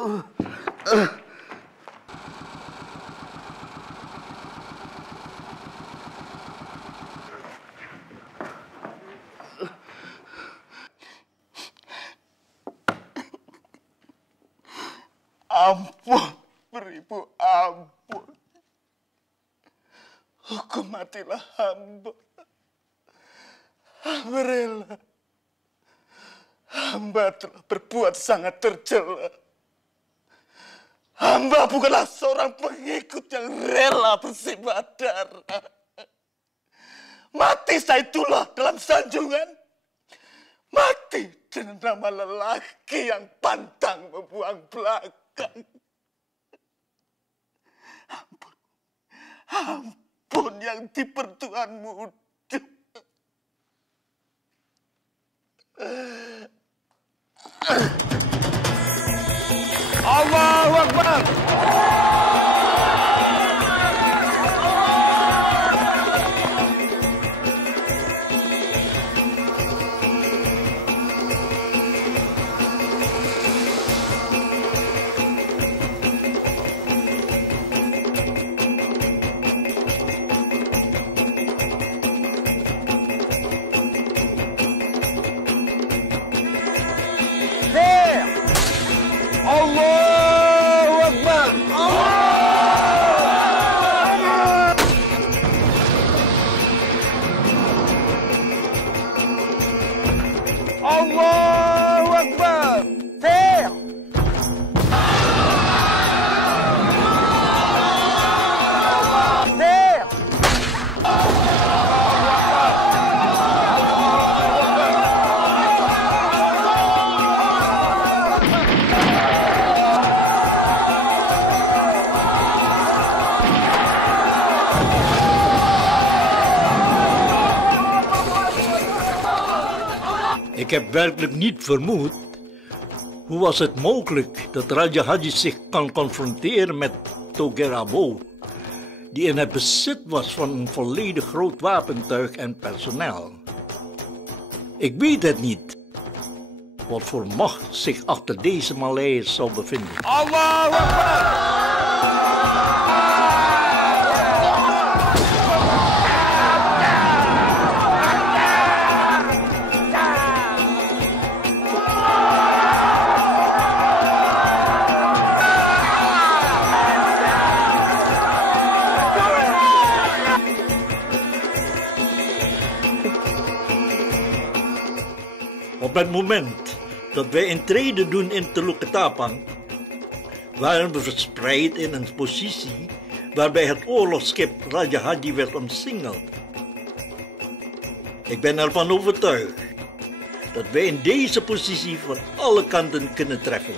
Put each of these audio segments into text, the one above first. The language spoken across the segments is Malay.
Ampun, beribu ampun. Hukum matilah hamba. Hamba rela. Hamba telah berbuat sangat tercela. Hamba bukanlah seorang pengikut yang rela bersimbah darah. Mati Saidullah dalam sanjungan. Mati dengan nama lelaki yang pantang membuang belakang. Ampun, ampun yang dipertuan muda. Allahu Akbar. Allahu Akbar. Allahu Akbar. Fair. Fair. Ik heb werkelijk niet vermoed. Hoe was het mogelijk dat Raja Haji zich kan confronteren met Togerabo, die in het bezit was van een volledig groot wapentuig en personeel? Ik weet het niet. Wat voor macht zich achter deze Maleiers zou bevinden. Allahu Akbar. Op het moment dat wij intrede doen in Teluk Ketapang, waren we verspreid in een positie waarbij het oorlogsschip Raja Haji werd omsingeld. Ik ben ervan overtuigd dat wij in deze positie van alle kanten kunnen treffen.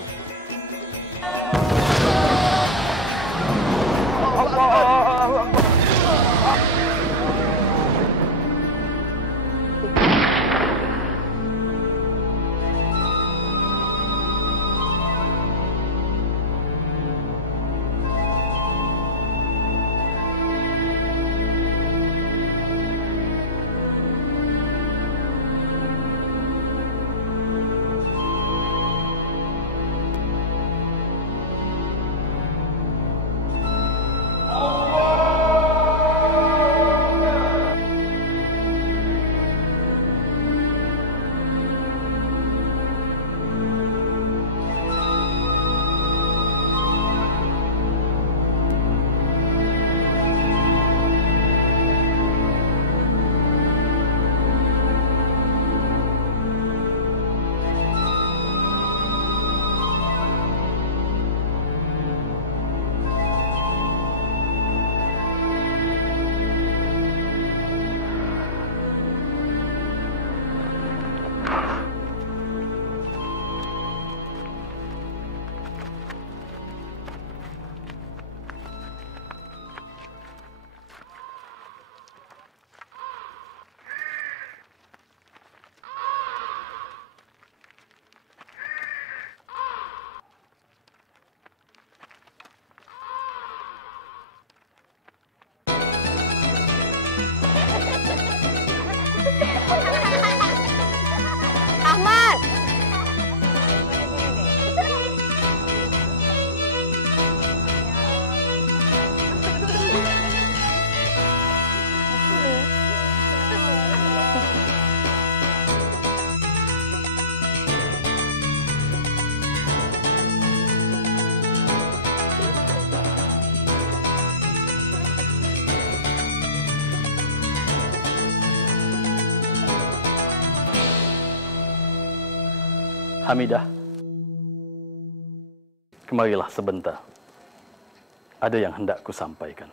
Hamidah, kemarilah sebentar. Ada yang hendak ku sampaikan.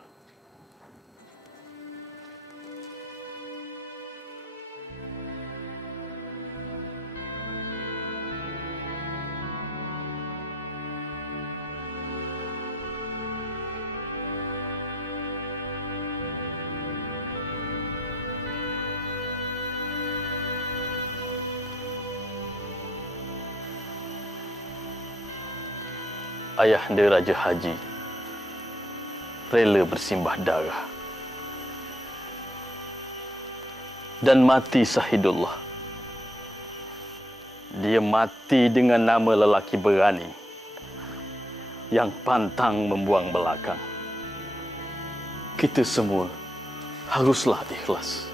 Ayahanda Raja Haji rela bersimbah darah dan mati syahidullah. Dia mati dengan nama lelaki berani yang pantang membuang belakang. Kita semua haruslah ikhlas.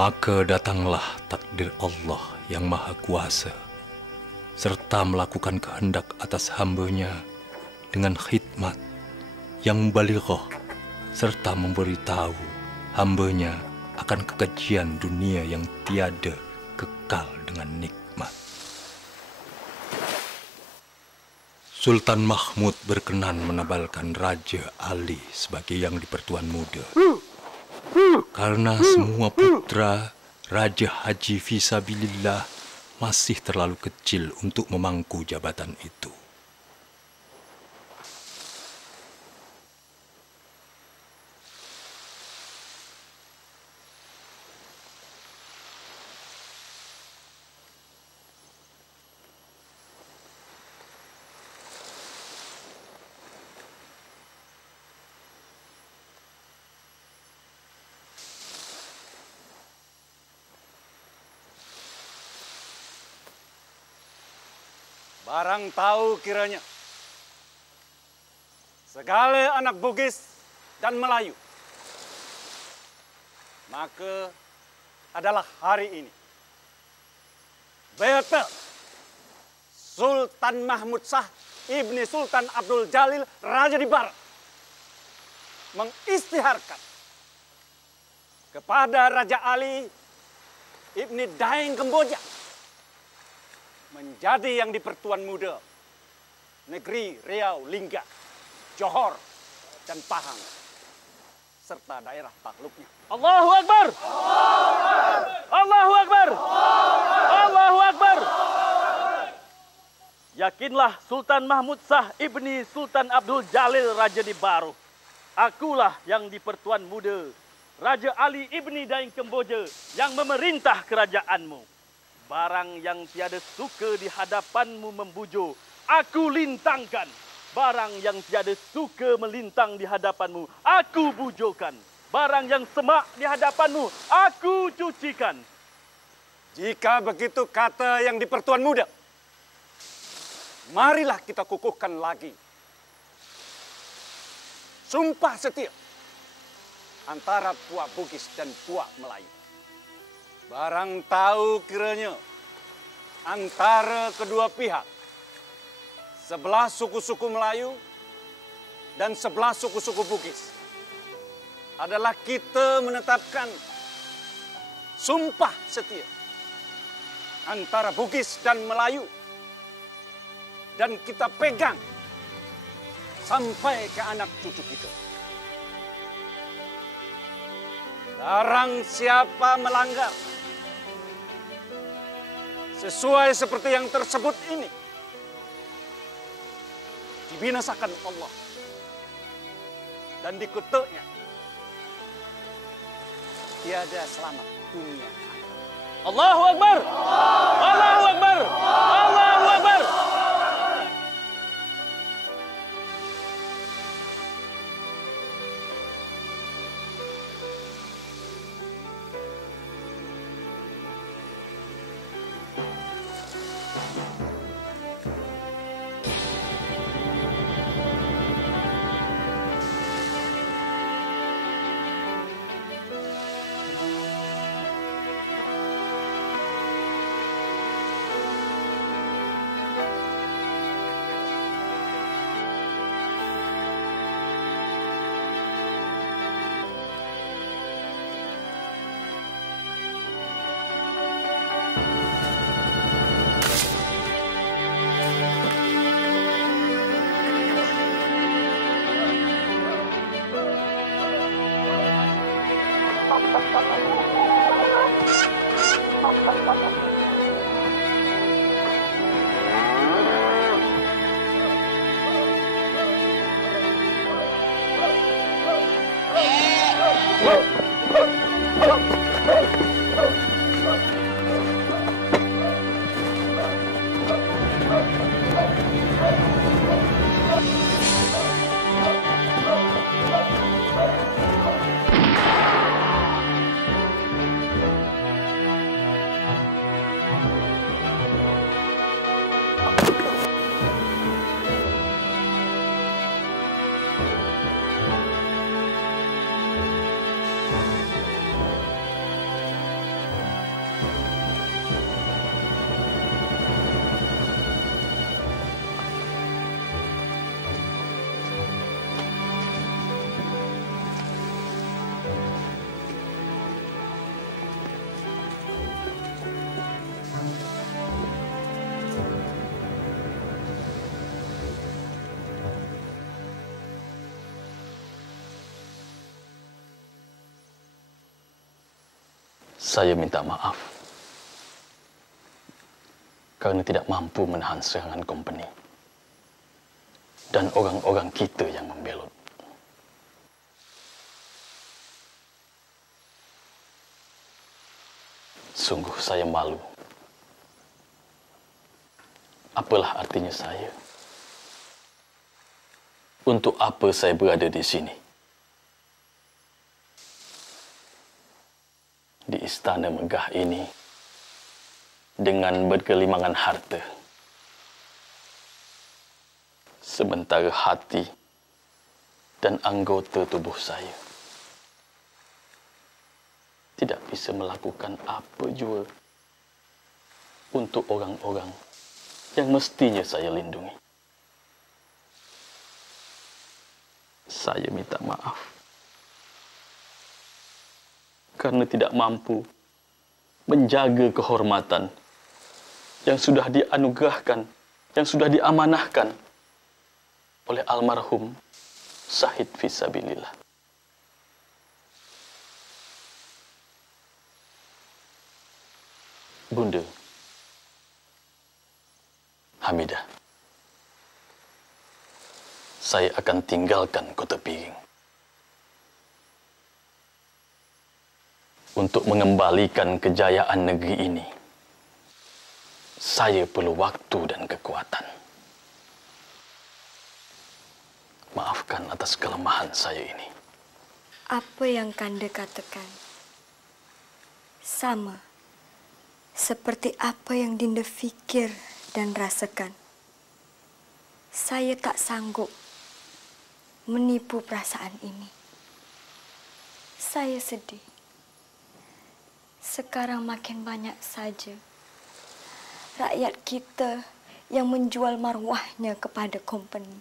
Maka datanglah takdir Allah yang Maha Kuasa, serta melakukan kehendak atas hamba-Nya dengan khidmat yang balighah, serta memberitahu hamba-Nya akan kekejian dunia yang tiada kekal dengan nikmat. Sultan Mahmud berkenan menabalkan Raja Ali sebagai yang di-Pertuan Muda. Karena semua putra Raja Haji Fisabilillah masih terlalu kecil untuk memangku jabatan itu. Barang tahu kiranya segala anak Bugis dan Melayu, maka adalah hari ini betul Sultan Mahmud Shah Ibni Sultan Abdul Jalil Raja di Barat mengistiharkan kepada Raja Ali Ibni Daeng Kemboja menjadi yang di-Pertuan Muda negeri Riau, Lingga, Johor, dan Pahang, serta daerah takluknya. Allahu Akbar! Allahu Akbar! Allahu Akbar! Yakinlah Sultan Mahmud Shah Ibni Sultan Abdul Jalil Raja di Baru. Akulah yang di-Pertuan Muda Raja Ali Ibni Daeng Kemboja yang memerintah kerajaanmu. Barang yang tiada suka di hadapanmu membujur, aku lintangkan. Barang yang tiada suka melintang di hadapanmu, aku bujurkan. Barang yang semak di hadapanmu, aku cucikan. Jika begitu kata yang di-Pertuan Muda, marilah kita kukuhkan lagi sumpah setia antara Puak Bugis dan Puak Melayu. Barang tahu kiranya antara kedua pihak, sebelah suku-suku Melayu dan sebelah suku-suku Bugis, adalah kita menetapkan sumpah setia antara Bugis dan Melayu, dan kita pegang sampai ke anak cucu kita. Barang siapa melanggar sesuai seperti yang tersebut ini, dibinasakan Allah dan dikutuknya. Tiada selamat dunia. Allahu Akbar! Allahu Akbar! Allahu Akbar! Saya minta maaf karena tidak mampu menahan serangan kompeni dan orang-orang kita yang membelot. Sungguh saya malu. Apalah artinya saya? Untuk apa saya berada di sini? Di istana megah ini, dengan bergelimangan harta. Sementara hati dan anggota tubuh saya tidak bisa melakukan apa jua untuk orang-orang yang mestinya saya lindungi. Saya minta maaf karena tidak mampu menjaga kehormatan yang sudah dianugerahkan, yang sudah diamanahkan oleh almarhum Syahid Fisabilillah. Bunda Hamidah, saya akan tinggalkan Kota Piring untuk mengembalikan kejayaan negeri ini. Saya perlu waktu dan kekuatan. Maafkan atas kelemahan saya ini. Apa yang Kanda katakan sama seperti apa yang Dinda fikir dan rasakan. Saya tak sanggup menipu perasaan ini. Saya sedih. Sekarang makin banyak saja rakyat kita yang menjual marwahnya kepada kompeni.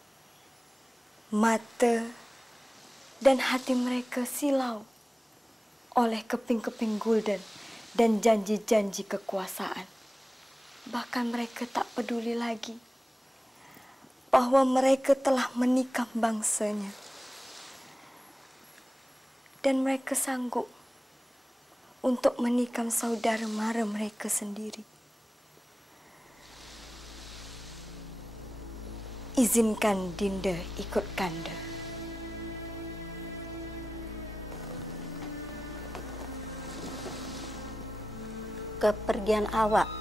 Mata dan hati mereka silau oleh keping-keping gulden dan janji-janji kekuasaan. Bahkan mereka tak peduli lagi bahwa mereka telah menikam bangsanya. Dan mereka sanggup untuk menikam saudara mara mereka sendiri. Izinkan Dinda ikut Kanda. Kepergian awak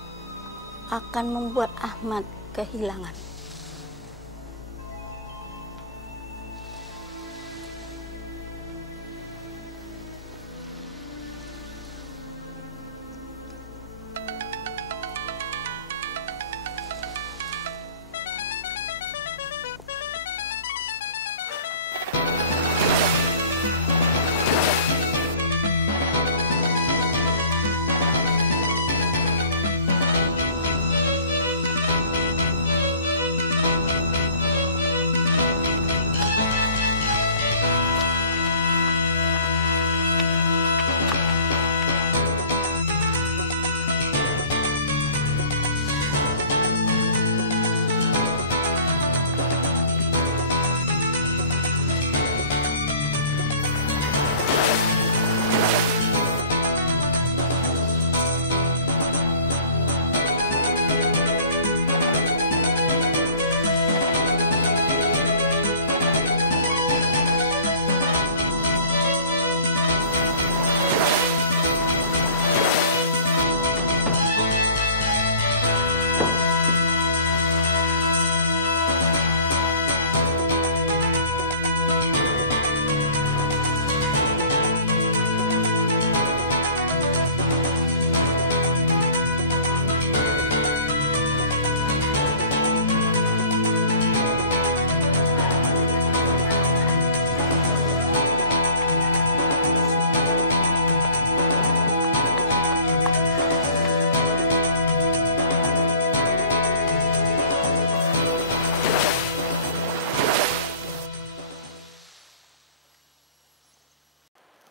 akan membuat Ahmad kehilangan.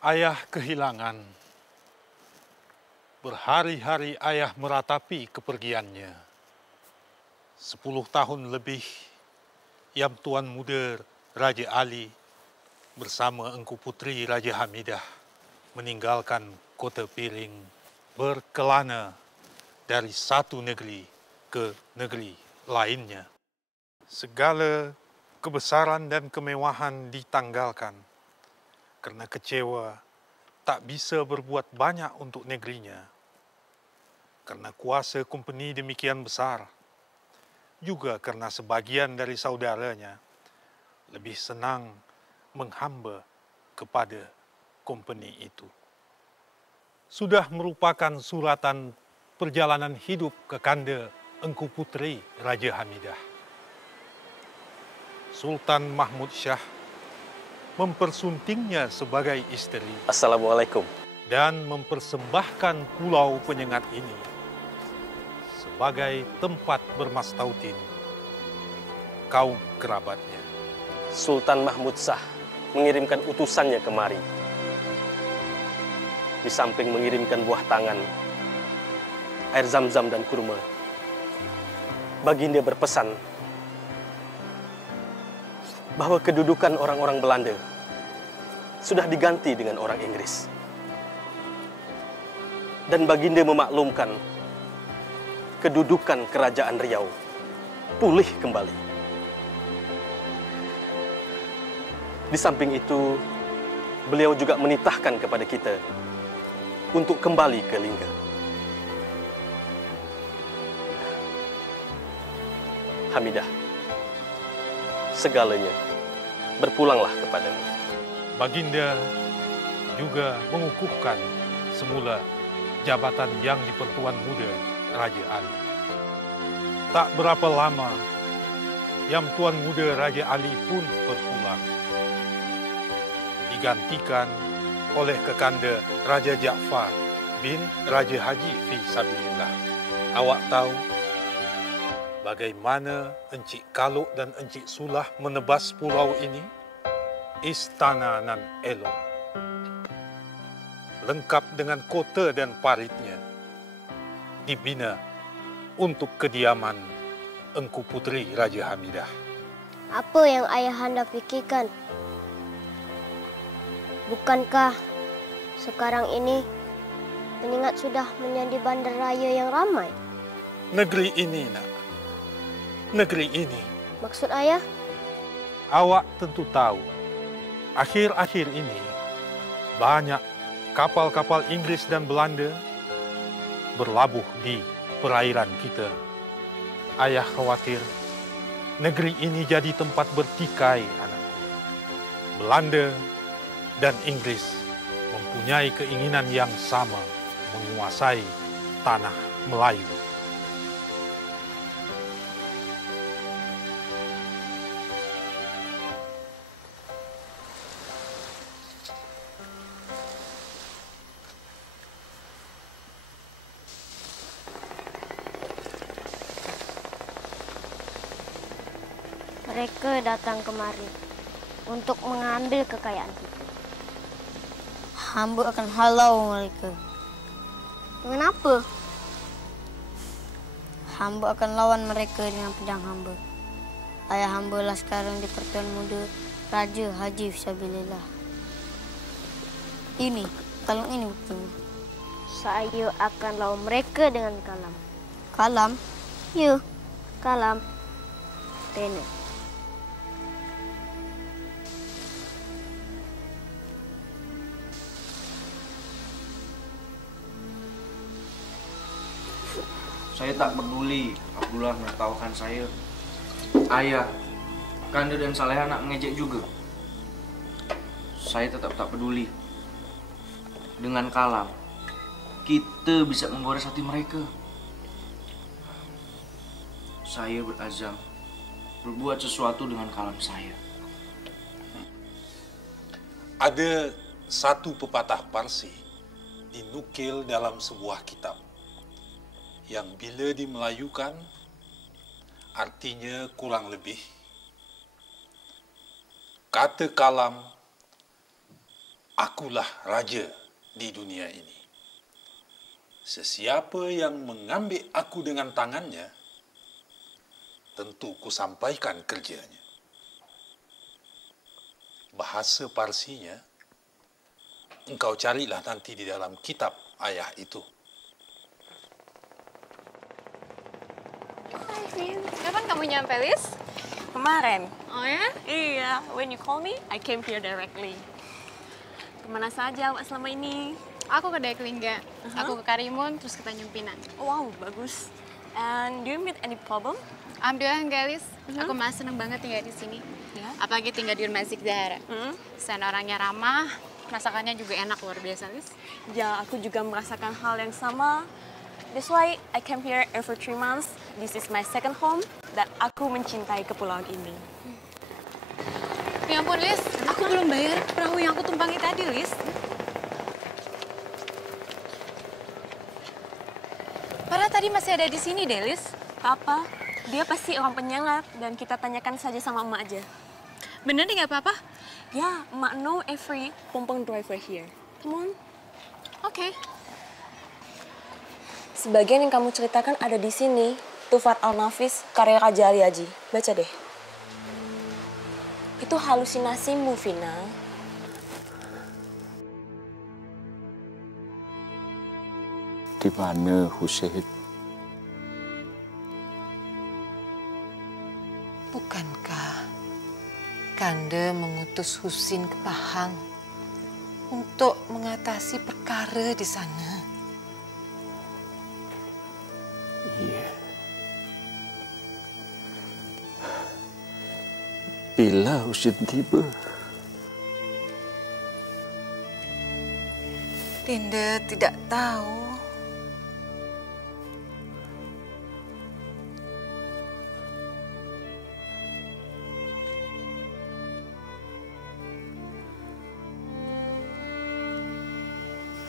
Ayah kehilangan. Berhari-hari ayah meratapi kepergiannya. 10 tahun lebih, Yam Tuan Muda Raja Ali bersama Engku Putri Raja Hamidah meninggalkan Kota Piring berkelana dari satu negeri ke negeri lainnya. Segala kebesaran dan kemewahan ditanggalkan karena kecewa tak bisa berbuat banyak untuk negerinya. Karena kuasa company demikian besar, juga karena sebagian dari saudaranya lebih senang menghamba kepada company itu. Sudah merupakan suratan perjalanan hidup ke kanda Engku Puteri Raja Hamidah. Sultan Mahmud Shah mempersuntingnya sebagai isteri. Assalamualaikum. Dan mempersembahkan pulau penyengat ini sebagai tempat bermastautin kaum kerabatnya. Sultan Mahmud Shah mengirimkan utusannya kemari. Di samping mengirimkan buah tangan, air zam-zam dan kurma, Baginda berpesan bahwa kedudukan orang-orang Belanda sudah diganti dengan orang Inggris. Dan Baginda memaklumkan kedudukan Kerajaan Riau pulih kembali. Di samping itu, beliau juga menitahkan kepada kita untuk kembali ke Lingga. Hamidah, segalanya berpulanglah kepadamu. Baginda juga mengukuhkan semula jabatan yang di-Pertuan Muda Raja Ali. Tak berapa lama, Yang Tuan Muda Raja Ali pun berpulang. Digantikan oleh kekanda Raja Jaafar bin Raja Haji fi Sabilillah. Awak tahu bagaimana Encik Kaluk dan Encik Sulah menebas pulau ini? Istana nan elok, lengkap dengan kota dan paritnya, dibina untuk kediaman Engku Puteri Raja Hamidah. Apa yang ayahanda fikirkan? Bukankah sekarang ini Penyengat sudah menjadi bandaraya yang ramai? Negeri ini, nak. Negeri ini. Maksud ayah? Awak tentu tahu, akhir-akhir ini banyak kapal-kapal Inggris dan Belanda berlabuh di perairan kita. Ayah khawatir negeri ini jadi tempat bertikai, anakku. Belanda dan Inggris mempunyai keinginan yang sama menguasai tanah Melayu. Mereka datang kemari untuk mengambil kekayaan kita. Hamba akan halau mereka. Dengan apa? Hamba akan lawan mereka dengan pedang hamba. Ayah hamba lah sekarang di Pertuan Muda Raja Haji Fisabilillah. Ini, kalung ini buktinya. Saya akan lawan mereka dengan kalam. Kalam? Ya, kalam. Pena. Saya tak peduli Abdullah menertawakan saya. Ayah, Kanda dan Saleha nak mengejek juga. Saya tetap tak peduli. Dengan kalam, kita bisa menggores hati mereka. Saya berazam berbuat sesuatu dengan kalam saya. Ada satu pepatah Parsi dinukil dalam sebuah kitab yang bila dimelayukan artinya kurang lebih, kata kalam, akulah raja di dunia ini. Sesiapa yang mengambil aku dengan tangannya, tentu kusampaikan kerjanya. Bahasa Parsinya, engkau carilah nanti di dalam kitab ayah itu. kamu nyampe, Lis? Kemarin. Oh ya? Iya, when you call me, I came here directly. Kemana saja Wak selama ini? Aku ke Deklingga, aku ke Karimun, terus kita Nyumpinan. Wow, bagus. And do you meet any problem? Alhamdulillah enggak, Lis. Aku malah seneng banget tinggal di sini. Apalagi tinggal di Masjid Zahra. Selain orangnya ramah, masakannya juga enak, luar biasa, Lis. Ya, aku juga merasakan hal yang sama. That's why I came here every 3 months. This is my second home, dan aku mencintai kepulauan ini. Ya ampun, Lis. Aku belum bayar perahu yang aku tumpangi tadi, Lis. Padahal tadi masih ada di sini deh, Lis. Papa, dia pasti orang penyengat, dan kita tanyakan saja sama emak aja. Bener nih, nggak apa-apa? Ya, emak know every pompong driver here. Come on. Oke. Sebagian yang kamu ceritakan ada di sini. Tufat Al-Nafis, karya Raja Ali Haji. Baca deh. Itu halusinasimu, Vina. Di mana Husain? Bukankah Kanda mengutus Husin ke Pahang untuk mengatasi perkara di sana? Iya. Bila Husin tiba? Dinda tidak tahu.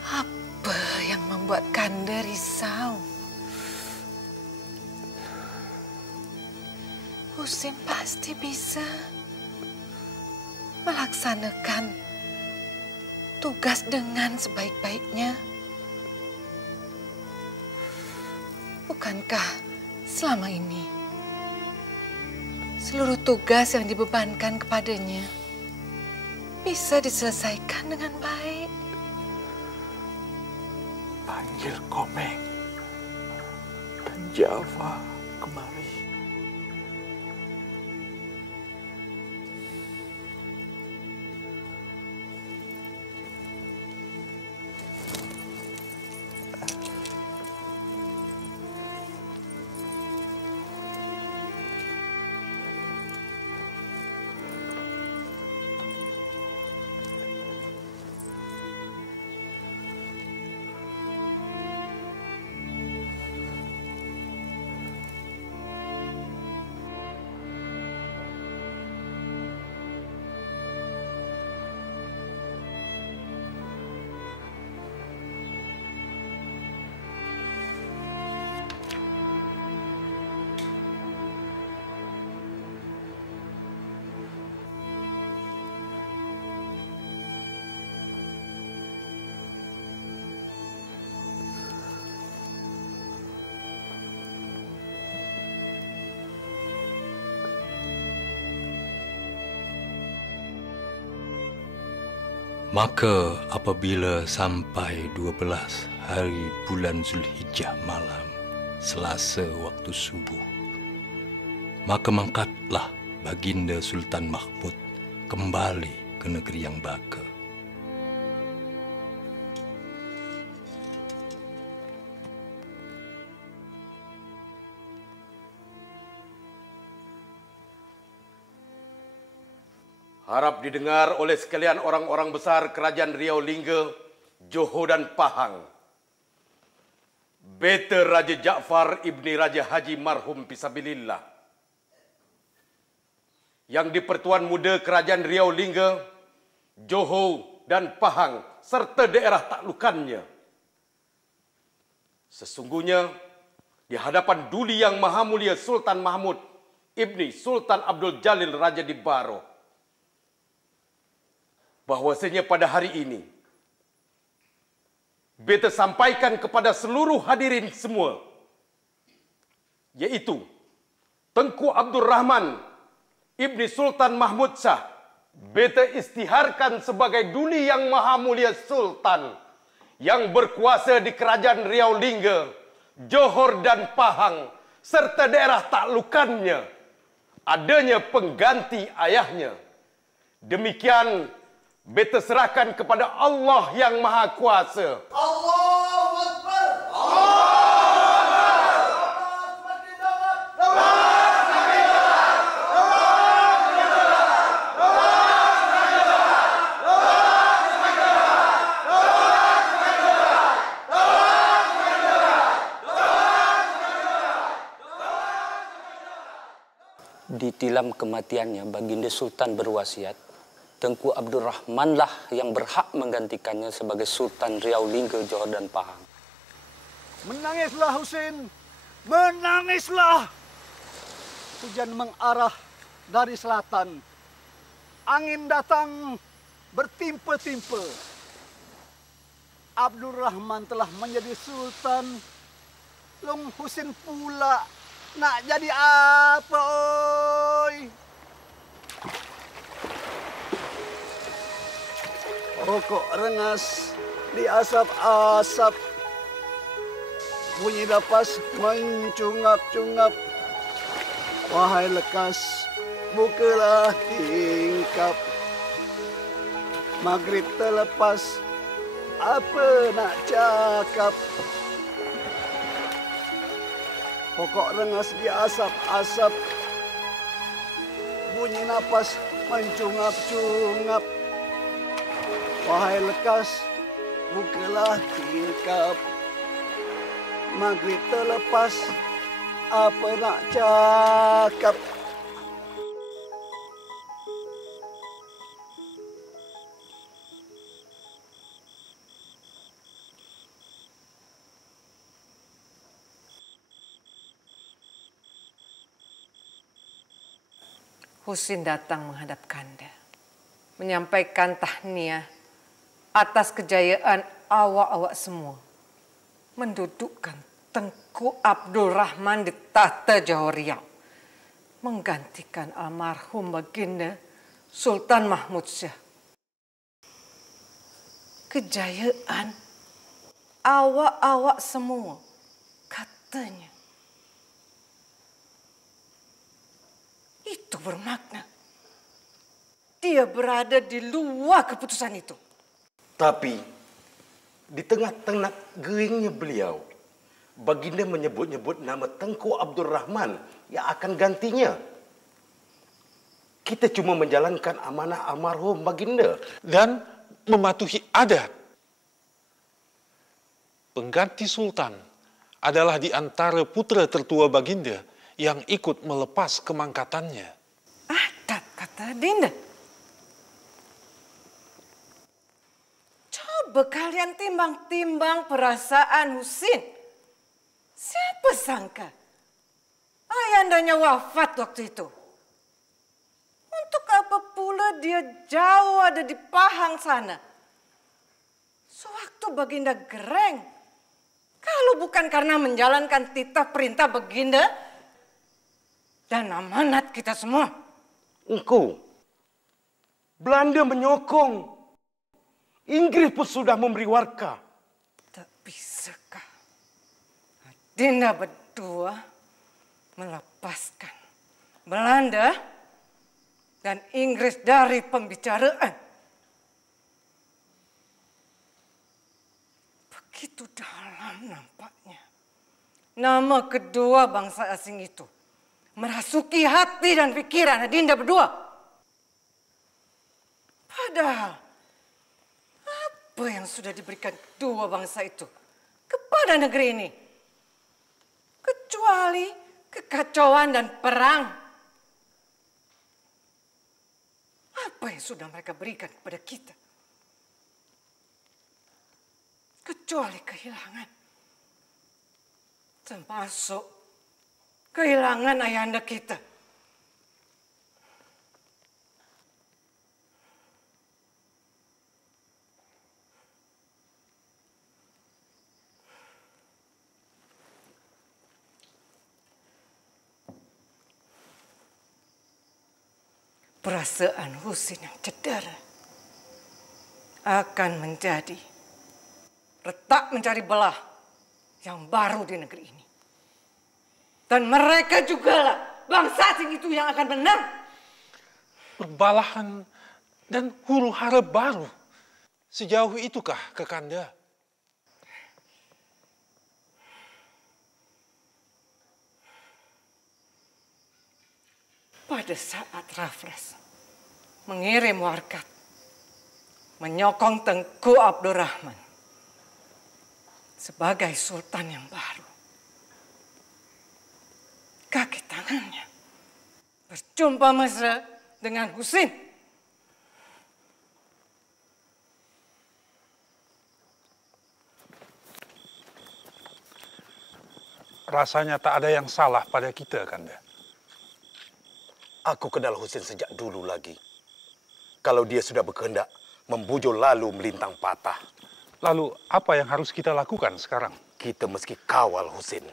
Apa yang membuat Kanda risau? Husin pasti bisa melaksanakan tugas dengan sebaik-baiknya. Bukankah selama ini seluruh tugas yang dibebankan kepadanya bisa diselesaikan dengan baik? Panggil Komeng dan Java kemari. Maka apabila sampai 12 hari bulan Zulhijjah malam, Selasa waktu subuh, maka mangkatlah Baginda Sultan Mahmud kembali ke negeri yang baka. Harap didengar oleh sekalian orang-orang besar Kerajaan Riau Lingga, Johor dan Pahang. Beta Raja Jaafar ibni Raja Haji marhum Fisabilillah yang di Pertuan Muda Kerajaan Riau Lingga, Johor dan Pahang serta daerah taklukannya. Sesungguhnya di hadapan Duli Yang Maha Mulia Sultan Mahmud ibni Sultan Abdul Jalil Raja di Baro, bahwasanya pada hari ini beta sampaikan kepada seluruh hadirin semua, yaitu Tengku Abdul Rahman ibni Sultan Mahmud Shah, beta istiharkan sebagai Duli Yang Maha Mulia Sultan yang berkuasa di Kerajaan Riau Lingga, Johor dan Pahang serta daerah taklukannya, adanya pengganti ayahnya. Demikian beta serahkan kepada Allah yang Maha Kuasa. Allahu Akbar. Di tilam kematiannya, Baginda Sultan berwasiat, Tengku Abdul Rahmanlah yang berhak menggantikannya sebagai Sultan Riau Lingga, Johor dan Pahang. Menangislah Husin, menangislah. Hujan mengarah dari selatan. Angin datang bertimpa-timpa. Abdul Rahman telah menjadi Sultan. Long Husin pula nak jadi apa, oi? Rokok rengas di asap-asap. Bunyi napas mencungap-cungap. Wahai lekas, bukalah tingkap. Maghrib terlepas, apa nak cakap? Pokok rengas di asap-asap. Bunyi napas mencungap-cungap. Wahai lekas, bukalah tingkap. Maghrib terlepas, apa nak cakap? Husin datang menghadap Kanda, menyampaikan tahniah atas kejayaan awak-awak semua, mendudukkan Tengku Abdul Rahman di tahta Johor Riau, menggantikan almarhum Baginda Sultan Mahmud Shah. Kejayaan awak-awak semua, katanya. Itu bermakna dia berada di luar keputusan itu. Tapi di tengah-tengah geringnya beliau, Baginda menyebut-nyebut nama Tengku Abdul Rahman yang akan gantinya. Kita cuma menjalankan amanah almarhum Baginda dan mematuhi adat. Pengganti Sultan adalah di antara putra tertua Baginda yang ikut melepas kemangkatannya. Adat, kata Dinda. Coba kalian timbang-timbang perasaan Husin. Siapa sangka ayandanya wafat waktu itu? Untuk apa pula dia jauh ada di Pahang sana? Sewaktu Baginda gereng. Kalau bukan karena menjalankan titah perintah Baginda dan amanat kita semua. Engkau, Belanda menyokong. Inggris pun sudah memberi warka. Tak bisakah Dinda berdua melepaskan Belanda dan Inggris dari pembicaraan? Begitu dalam nampaknya nama kedua bangsa asing itu merasuki hati dan pikiran Adinda berdua. Padahal apa yang sudah diberikan kedua bangsa itu kepada negeri ini? Kecuali kekacauan dan perang. Apa yang sudah mereka berikan kepada kita? Kecuali kehilangan. Termasuk kehilangan ayahanda kita. Perasaan Husin yang cedera akan menjadi retak mencari belah yang baru di negeri ini. Dan mereka jugalah bangsa asing itu yang akan menang. Perbalahan dan huru-hara baru. Sejauh itukah Kakanda? Pada saat Raffles mengirim warkat menyokong Tengku Abdurrahman sebagai sultan yang baru, kaki tangannya berjumpa mesra dengan Husin. Rasanya tak ada yang salah pada kita, Kanda. Aku kenal Husin sejak dulu lagi. Kalau dia sudah berkehendak membujuk lalu melintang patah. Lalu apa yang harus kita lakukan sekarang? Kita mesti kawal Husin.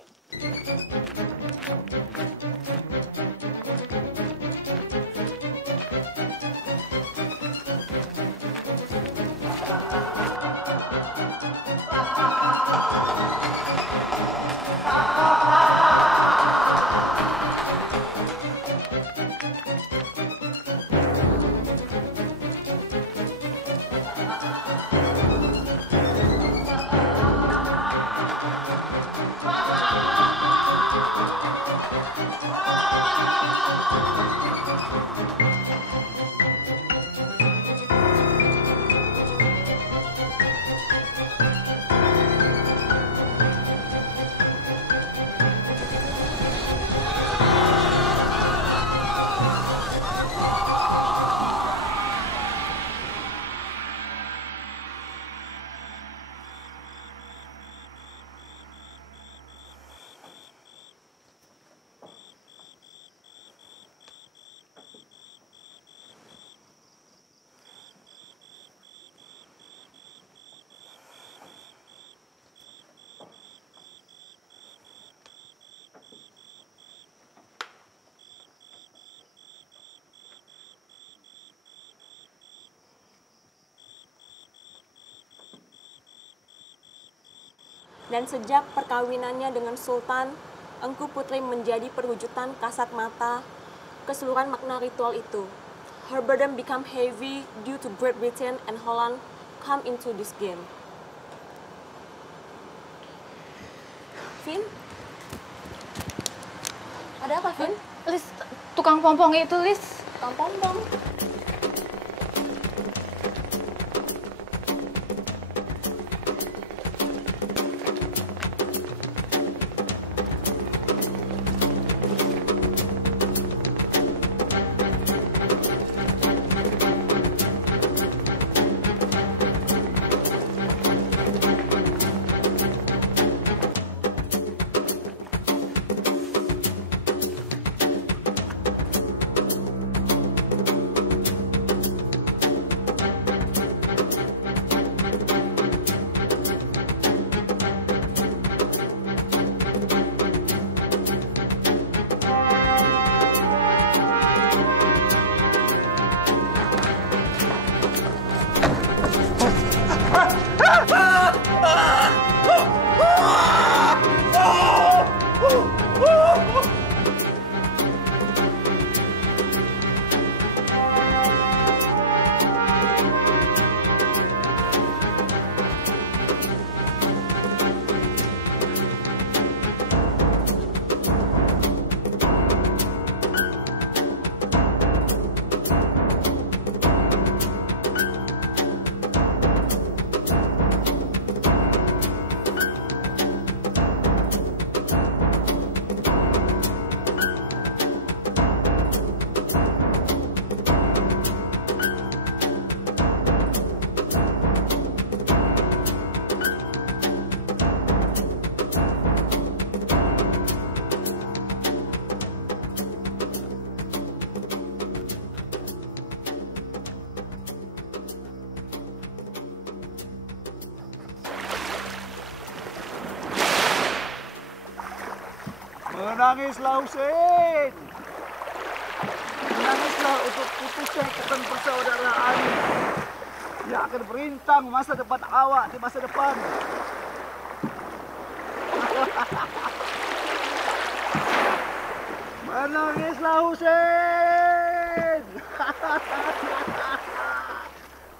Dan sejak perkawinannya dengan Sultan, Engku Putri menjadi perwujudan kasat mata keseluruhan makna ritual itu. Her burden become heavy due to Great Britain and Holland come into this game. Vin? Ada apa, Vin? Lis, tukang pompong itu, Lis. Tukang pompong? Menangislah Husin. Menangislah untuk putusnya ikatan persaudaraan yang akan berintang masa depan awak di masa depan. Menangislah Husein.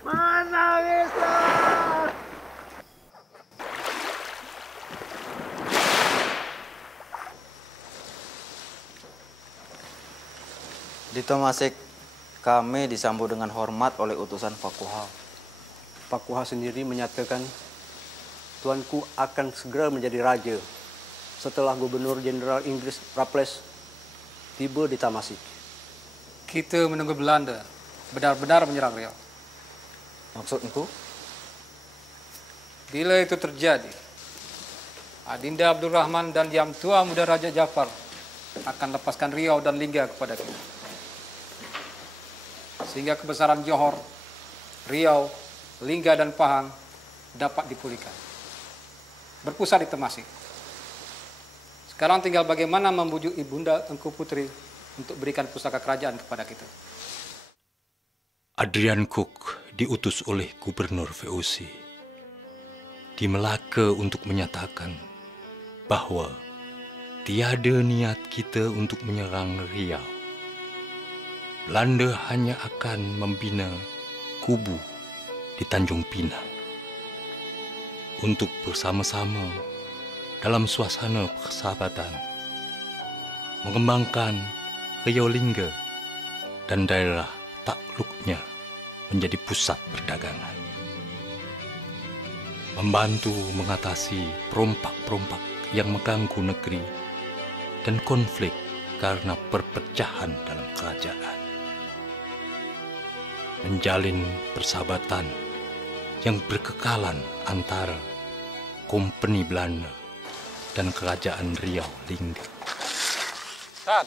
Menangislah. Di Tomasik, kami disambut dengan hormat oleh utusan Pakuha. Pakuha sendiri menyatakan tuanku akan segera menjadi raja setelah Gubernur Jenderal Inggris Raffles tiba di Tomasik. Kita menunggu Belanda benar-benar menyerang Riau. Maksudku? Bila itu terjadi, Adinda Abdurrahman dan Yang Tua Muda Raja Jafar akan lepaskan Riau dan Lingga kepada kita. Sehingga kebesaran Johor, Riau, Lingga dan Pahang dapat dipulihkan. Berpusat di Tomasik. Sekarang tinggal bagaimana membujuk Ibunda Engku Putri untuk berikan pusaka kerajaan kepada kita. Adrian Cook diutus oleh Gubernur VOC di Melaka untuk menyatakan bahwa tiada niat kita untuk menyerang Riau. Belanda hanya akan membina kubu di Tanjung Pinang untuk bersama-sama dalam suasana persahabatan mengembangkan Riau Lingga dan daerah takluknya menjadi pusat perdagangan, membantu mengatasi perompak-perompak yang mengganggu negeri dan konflik karena perpecahan dalam kerajaan, menjalin persahabatan yang berkekalan antara Kompeni Belanda dan Kerajaan Riau Lingga. Tad.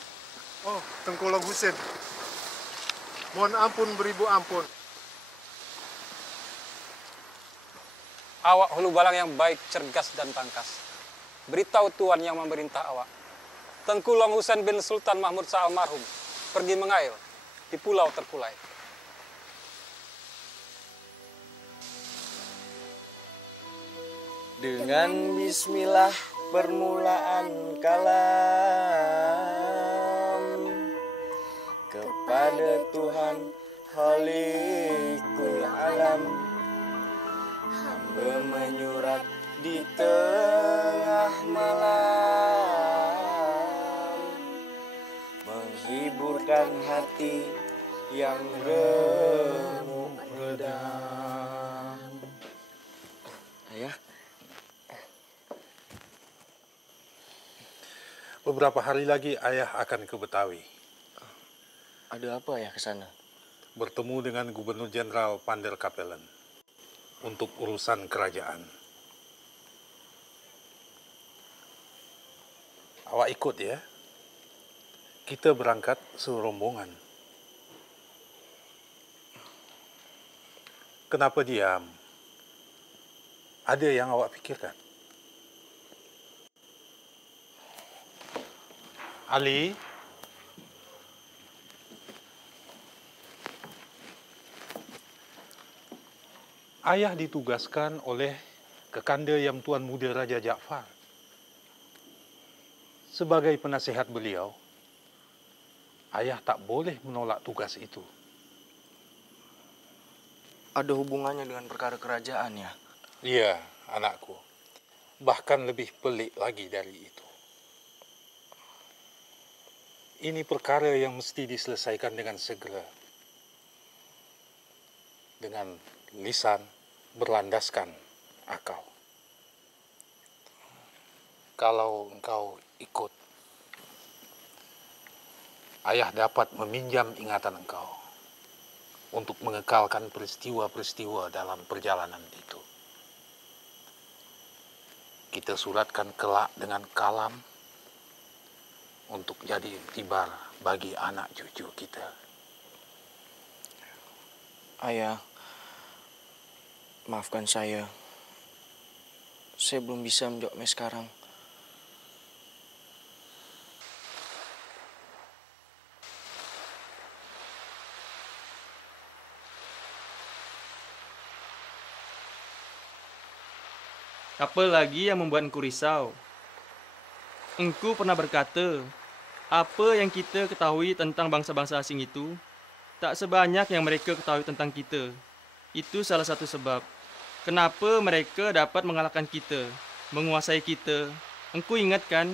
Oh, Tengku Long Husein. Mohon ampun beribu ampun. Awak hulu balang yang baik, cergas dan tangkas. Beritahu tuan yang memerintah awak. Tengku Long Husein bin Sultan Mahmud Shah almarhum pergi mengail di Pulau Terkulai. Dengan bismillah permulaan kalam kepada Tuhan Khalikul Alam, hamba menyurat di tengah malam, menghiburkan hati yang remuk redam. Ayah, beberapa hari lagi ayah akan ke Betawi. Ada apa ayah ke sana? Bertemu dengan Gubernur Jenderal Pander Kapellen untuk urusan kerajaan. Awak ikut ya. Kita berangkat serombongan. Kenapa diam? Ada yang awak pikirkan? Ali, ayah ditugaskan oleh Kekanda Yang Tuan Muda Raja Jafar. Sebagai penasihat beliau, ayah tak boleh menolak tugas itu. Ada hubungannya dengan perkara kerajaan ya? Iya, anakku. Bahkan lebih pelik lagi dari itu. Ini perkara yang mesti diselesaikan dengan segera. Dengan lisan berlandaskan akal. Kalau engkau ikut, ayah dapat meminjam ingatan engkau untuk mengekalkan peristiwa-peristiwa dalam perjalanan itu. Kita suratkan kelak dengan kalam untuk jadi iktibar bagi anak cucu kita. Ayah, maafkan saya. Saya belum bisa menjawabnya sekarang. Apa lagi yang membuatku risau? Engku pernah berkata Apa yang kita ketahui tentang bangsa-bangsa asing itu tak sebanyak yang mereka ketahui tentang kita. Itu salah satu sebab kenapa mereka dapat mengalahkan kita, menguasai kita. Engkau ingat kan?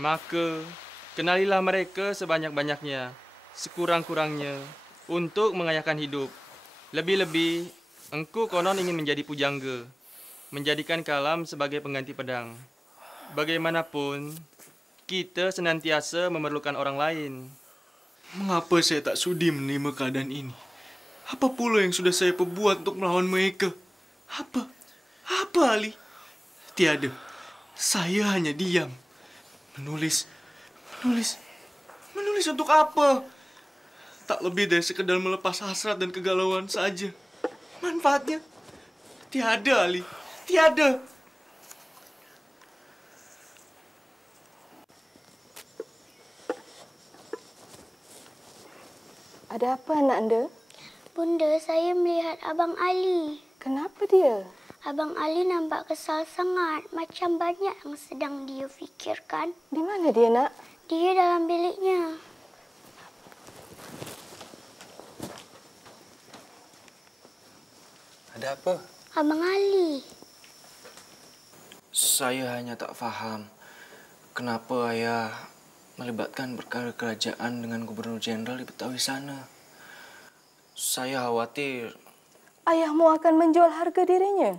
Maka kenalilah mereka sebanyak-banyaknya, sekurang-kurangnya, untuk mengayakan hidup. Lebih-lebih, engkau konon ingin menjadi pujangga, menjadikan kalam sebagai pengganti pedang. Bagaimanapun, kita senantiasa memerlukan orang lain. Mengapa saya tak sudi menerima keadaan ini? Apa pula yang sudah saya perbuat untuk melawan mereka? Apa? Apa, Ali? Tiada. Saya hanya diam. Menulis untuk apa? Tak lebih dari sekedar melepas hasrat dan kegalauan saja. Manfaatnya? Tiada, Ali. Tiada. Ada apa, anak anda? Bunda, saya melihat Abang Ali. Kenapa dia? Abang Ali nampak kesal sangat. Macam banyak yang sedang dia fikirkan. Di mana dia, nak? Dia dalam biliknya. Ada apa? Abang Ali. Saya hanya tak faham kenapa ayah melibatkan perkara kerajaan dengan Gubernur Jenderal di Betawi sana. Saya khawatir. Ayahmu akan menjual harga dirinya?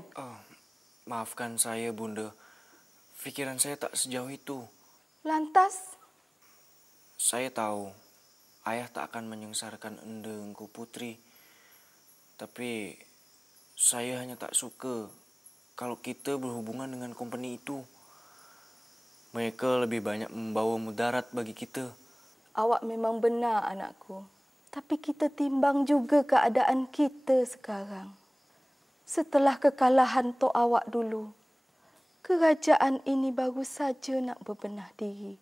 Maafkan saya, Bunda. Pikiran saya tak sejauh itu. Lantas? Saya tahu ayah tak akan menyengsarakan enda Engku Putri. Tapi saya hanya tak suka kalau kita berhubungan dengan company itu. Mereka lebih banyak membawa mudarat bagi kita. Awak memang benar, anakku. Tapi kita timbang juga keadaan kita sekarang. Setelah kekalahan Tok Awak dulu, kerajaan ini baru saja nak berbenah diri.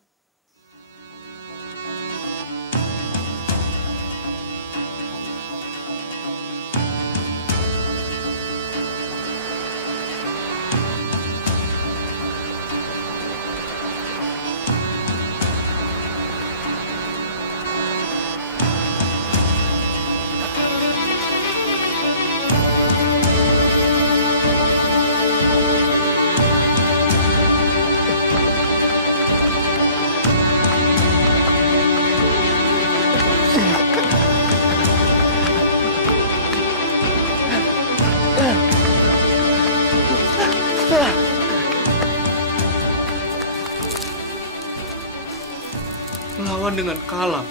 Melawan dengan kalam.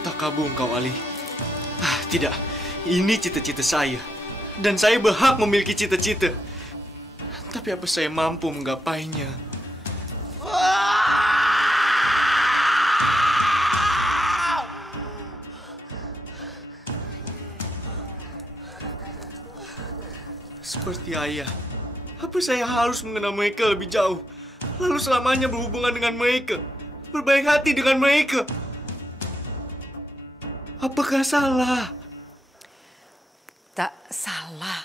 Tak kabur engkau, Ali. Tidak. Ini cita-cita saya. Dan saya berhak memiliki cita-cita. Tapi apa saya mampu menggapainya? Seperti ayah. Apa saya harus mengenal mereka lebih jauh? Lalu selamanya berhubungan dengan mereka? Berbaik hati dengan mereka? Apakah salah? Tak salah.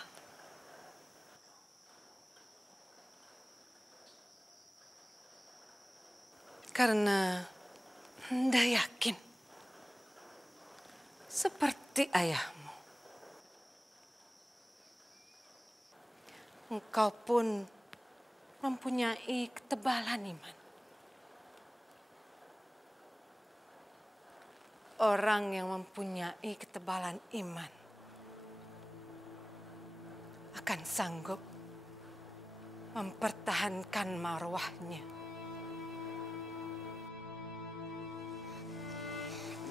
Karena Anda yakin seperti ayahmu. Engkau pun mempunyai ketebalan iman. Orang yang mempunyai ketebalan iman akan sanggup mempertahankan marwahnya.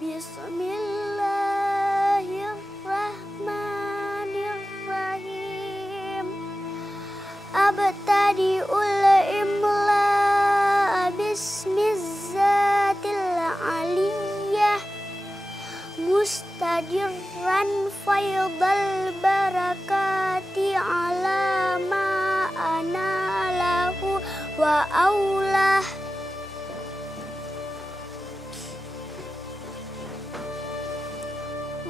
Bismillahirrahmanirrahim. Abtadi'ul imla bismizzatil aliyah. Mustadirran faydal barakati ala ma analah wa aulah.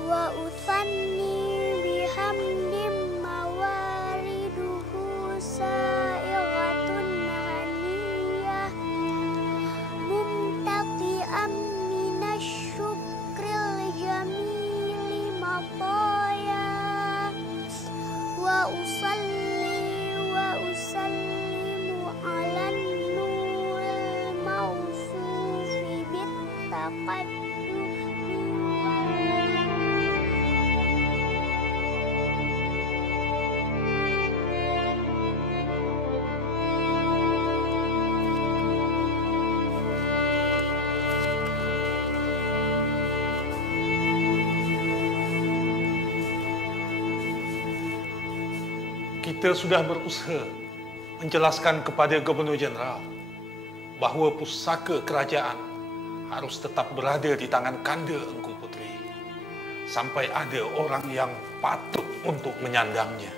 Wa uthanni bihamdim mawariduhu sa'iratun haniyah mumtaqi Kita sudah berusaha menjelaskan kepada Gubernur Jeneral bahawa pusaka kerajaan harus tetap berada di tangan Kanda Engku Puteri sampai ada orang yang patut untuk menyandangnya.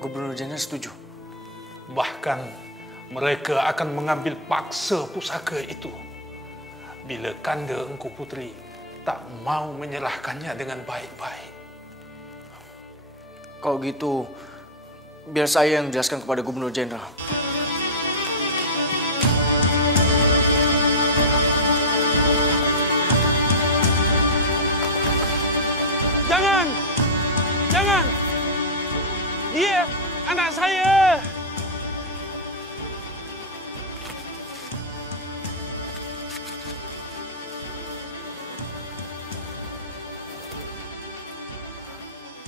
Gubernur Jeneral setuju. Bahkan mereka akan mengambil paksa pusaka itu bila Kanda Engku Puteri tak mau menyerahkannya dengan baik-baik. Kalau gitu, biar saya yang jelaskan kepada Gubernur Jenderal. Jangan! Jangan! Dia anak saya!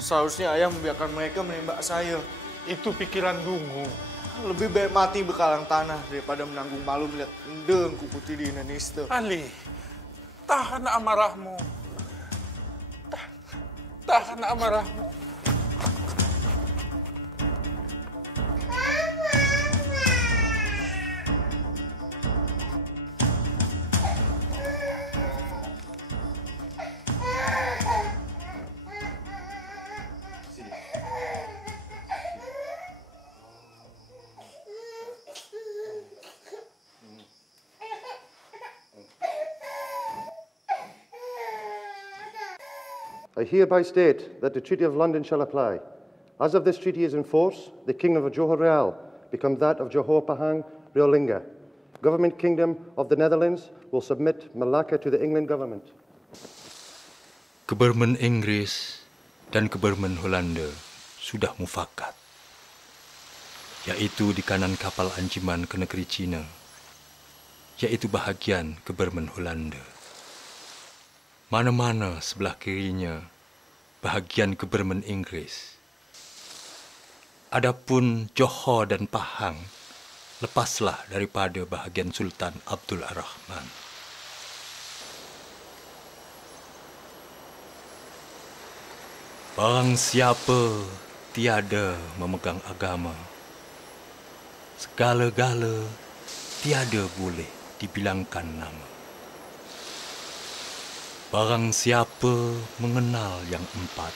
Seharusnya ayah membiarkan mereka menembak saya. Itu pikiran dungu. Lebih baik mati bekalang tanah daripada menanggung malu melihat Ende Engku Puteri di Indonesia. Ali, tahan amarahmu. Tahan amarahmu. I hereby state that the Treaty of London shall apply. As of this treaty is in force, the Kingdom of Johor Real becomes that of Johor Pahang Realinga. Government Kingdom of the Netherlands will submit Malacca to the England government. Kebermen Inggris dan Kebermen Holanda sudah mufakat, yaitu di kanan kapal anjiman ke negeri Cina, yaitu bahagian Kebermen Holanda. Mana-mana sebelah kirinya bahagian Kebermen Inggris. Adapun Johor dan Pahang lepaslah daripada bahagian Sultan Abdul Rahman. Barang siapa tiada memegang agama, segala-gala tiada boleh dibilangkan nama. Barang siapa mengenal yang empat,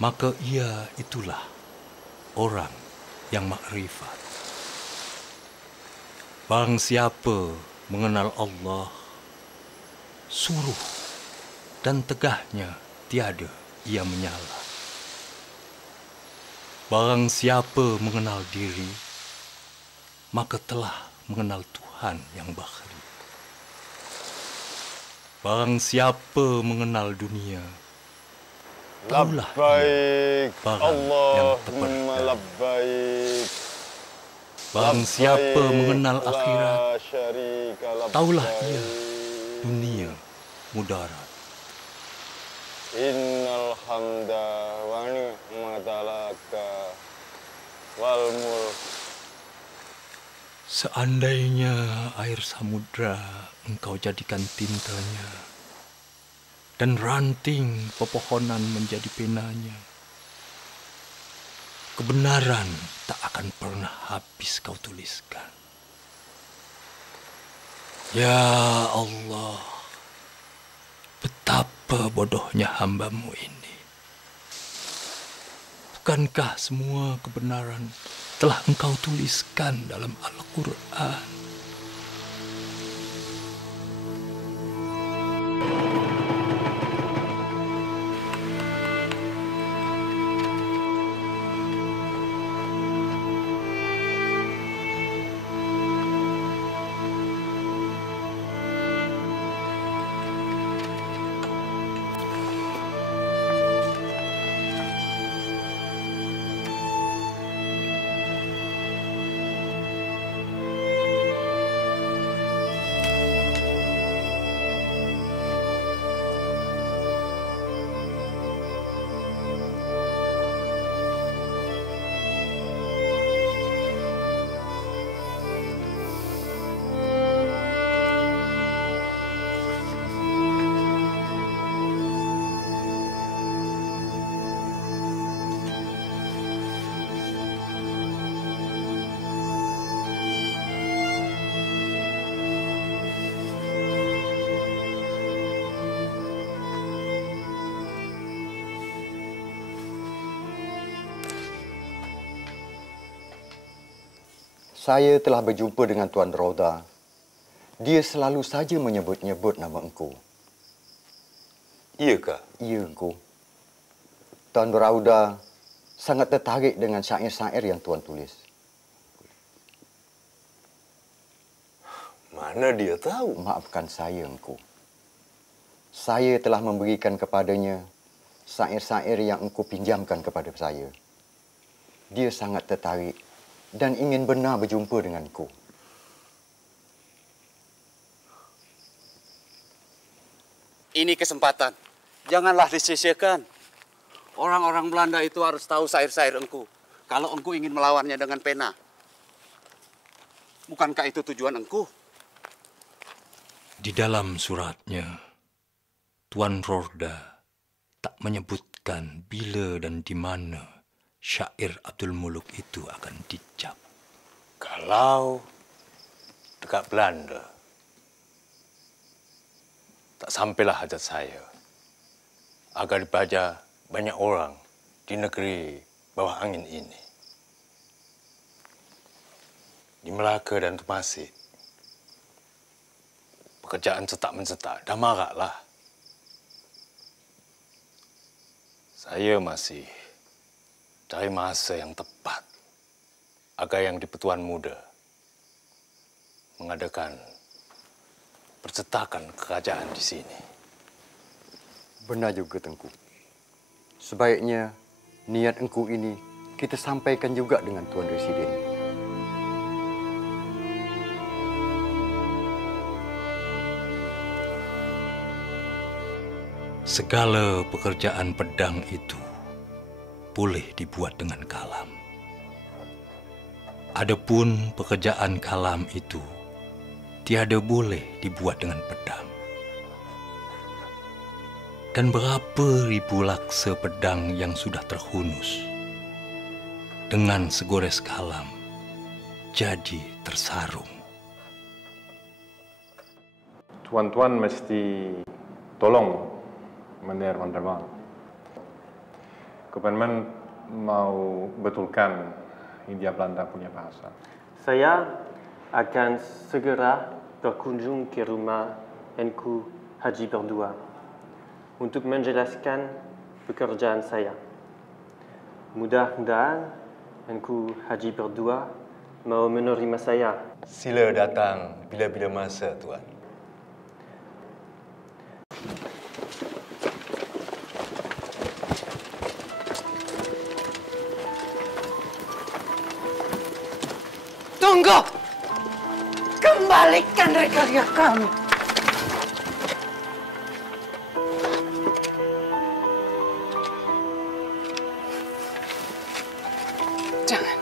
maka ia itulah orang yang makrifat. Barang siapa mengenal Allah, suruh dan tegahnya tiada ia menyala. Barang siapa mengenal diri, maka telah mengenal Tuhan yang bakhri. Barang siapa mengenal dunia, taulah ia barang yang terperdaya. Barang siapa mengenal akhirat, taulah ia dunia mudarat. Innal hamda wa ni'mata laka wal mulk. Seandainya air samudra engkau jadikan tintanya, dan ranting pepohonan menjadi penanya, kebenaran tak akan pernah habis kau tuliskan. Ya Allah, betapa bodohnya hamba-Mu ini. Bukankah semua kebenaran telah engkau tuliskan dalam Al-Quran? Saya telah berjumpa dengan Tuan Rauda. Dia selalu saja menyebut-nyebut nama engkau. Iyakah? Ya, engkau. Tuan Rauda sangat tertarik dengan syair-syair yang Tuan tulis. Mana dia tahu? Maafkan saya, engkau. Saya telah memberikan kepadanya syair-syair yang engkau pinjamkan kepada saya. Dia sangat tertarik dan ingin benar berjumpa dengan engkau. Ini kesempatan. Janganlah disia-siakan. Orang-orang Belanda itu harus tahu syair-syair engkau. Kalau engkau ingin melawannya dengan pena. Bukankah itu tujuan engkau? Di dalam suratnya, Tuan Rauda tak menyebutkan bila dan di mana syair Abdul Muluk itu akan dicap. Kalau dekat Belanda, tak sampailah hajat saya agar dibaca banyak orang di negeri bawah angin ini. Di Melaka dan Temasek, pekerjaan cetak-mencetak dah maraklah. Saya masih cari masa yang tepat agar yang di-Pertuan Muda mengadakan percetakan kerajaan di sini. Benar juga, Tengku. Sebaiknya niat engkau ini kita sampaikan juga dengan Tuan Residen. Segala pekerjaan pedang itu boleh dibuat dengan kalam. Adapun pekerjaan kalam itu tiada boleh dibuat dengan pedang. Dan berapa ribu laksa pedang yang sudah terhunus dengan segores kalam jadi tersarung. Tuan-tuan mesti tolong Meneer Van der Waal. Gouvernement mau betulkan Hindia Belanda punya bahasa. Saya akan segera berkunjung ke rumah Engku Haji berdua untuk menjelaskan pekerjaan saya. Mudah-mudahan Engku Haji berdua mau menerima saya. Sila datang bila-bila masa, Tuan. Tunggu! Kembalikan regalia kami. Jangan.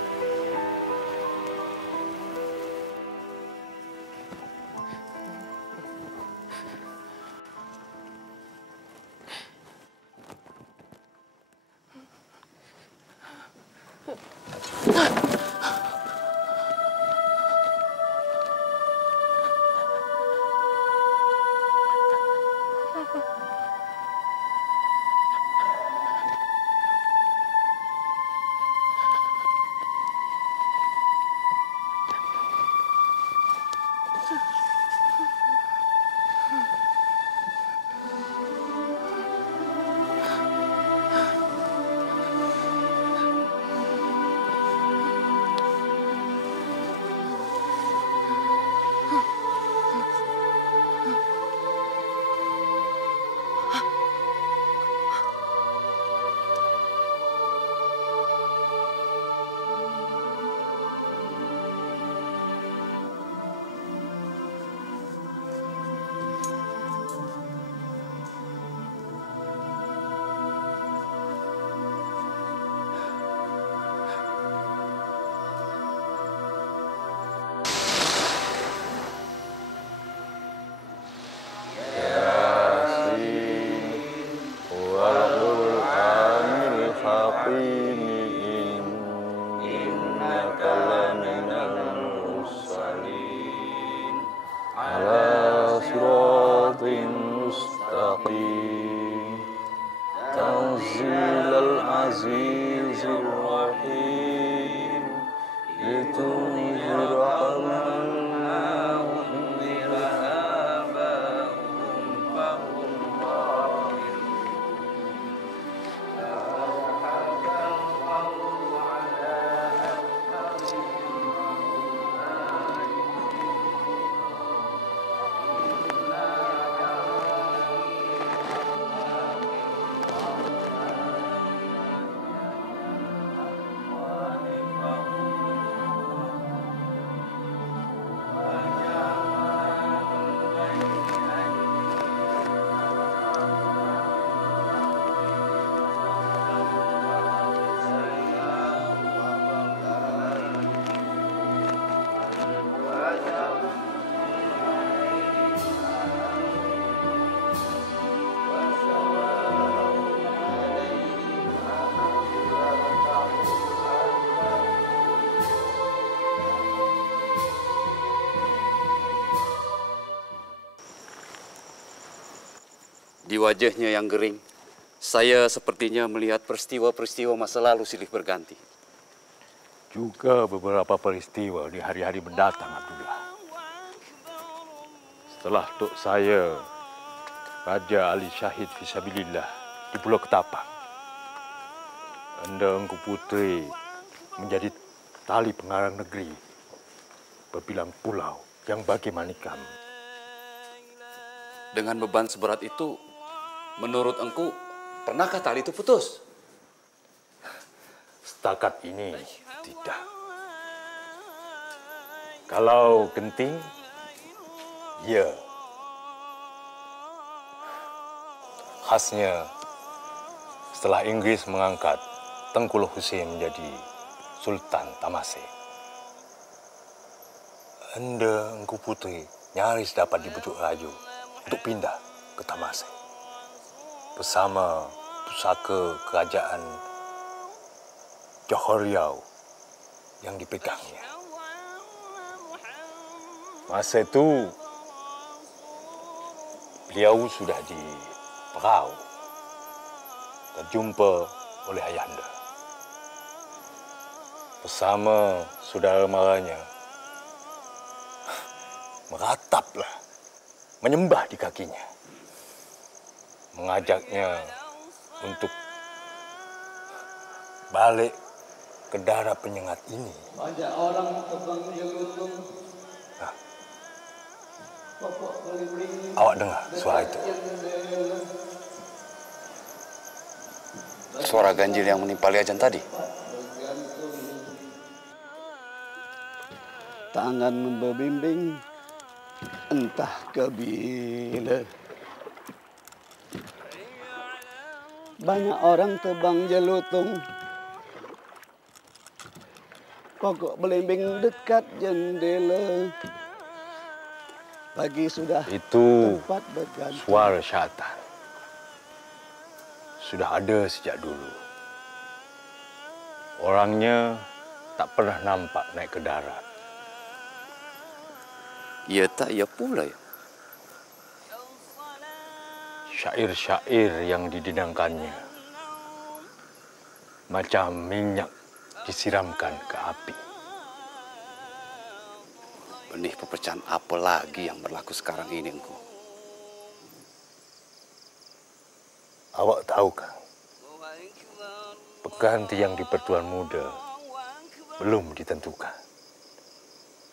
Di wajahnya yang gering, saya sepertinya melihat peristiwa-peristiwa masa lalu silih berganti. Juga beberapa peristiwa di hari-hari mendatang, Abdullah. Setelah tok saya, Raja Ali Syahid Fisabilillah di Pulau Ketapang, Anda Engku Putri menjadi tali pengarang negeri berbilang pulau yang bagi manikam. Dengan beban seberat itu, menurut engku, pernahkah tali itu putus? Setakat ini tidak. Kalau genting, ya. Khasnya setelah Inggris mengangkat Tengku Hussein menjadi Sultan Tamasek, Anda Engku Putri nyaris dapat dibujuk raja untuk pindah ke Tamasek bersama pusaka kerajaan Johor Riau yang dipegangnya. Masa itu beliau sudah di Perau, terjumpa oleh ayahanda. Bersama saudara maranya, merataplah, menyembah di kakinya, mengajaknya untuk balik ke daerah penyengat ini. Banyak orang tebang jelutung. Awak dengar suara itu? Suara ganjil yang menimpa Liajan tadi. Tangan membimbing entah ke bila. Banyak orang tebang jelutung. Pokok belimbing dekat jendela. Pagi sudah itu tempat berganti. Suara syaitan. Sudah ada sejak dulu. Orangnya tak pernah nampak naik ke darat. Ya tak, ya pula ya. Syair-syair yang didendangkannya macam minyak disiramkan ke api. Benih pepecahan apa lagi yang berlaku sekarang ini, Engku? Awak tahu kan, pengganti yang di Pertuan Muda belum ditentukan.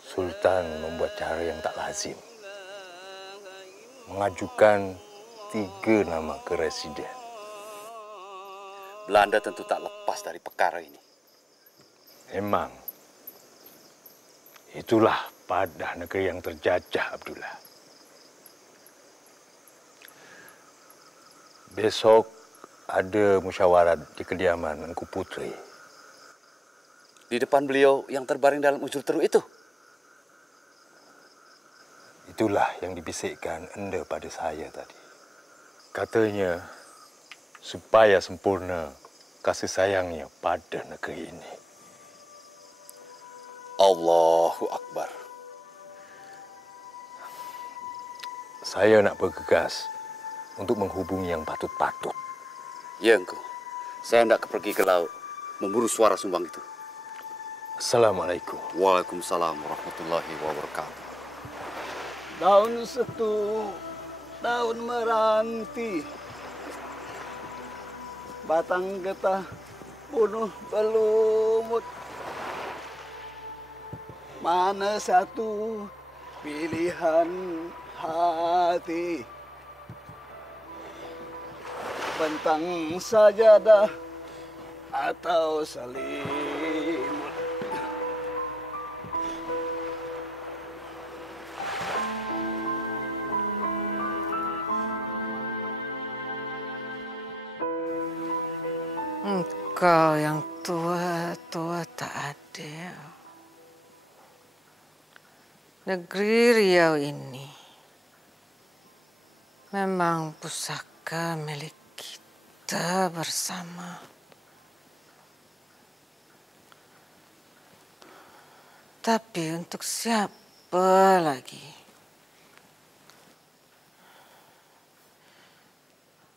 Sultan membuat cara yang tak lazim, mengajukan 3 nama ke residen. Belanda tentu tak lepas dari perkara ini. Memang, itulah padah negeri yang terjajah, Abdullah. Besok ada musyawarat di kediaman Engku Putri. Di depan beliau yang terbaring dalam ujur teruk itu? Itulah yang dibisikkan Anda pada saya tadi. Katanya, supaya sempurna kasih sayangnya pada negeri ini. Allahu Akbar. Saya nak bergegas untuk menghubungi yang patut-patut. Ya, Engku. Saya hendak pergi ke laut, memburu suara sumbang itu. Assalamualaikum. Waalaikumsalam warahmatullahi wabarakatuh. Daun setu, daun meranti, batang getah bunuh belumut. Mana satu pilihan hati? Bentang sajadah atau selimut? Engkau yang tua-tua tak adil. Negeri Riau ini memang pusaka milik kita bersama. Tapi untuk siapa lagi?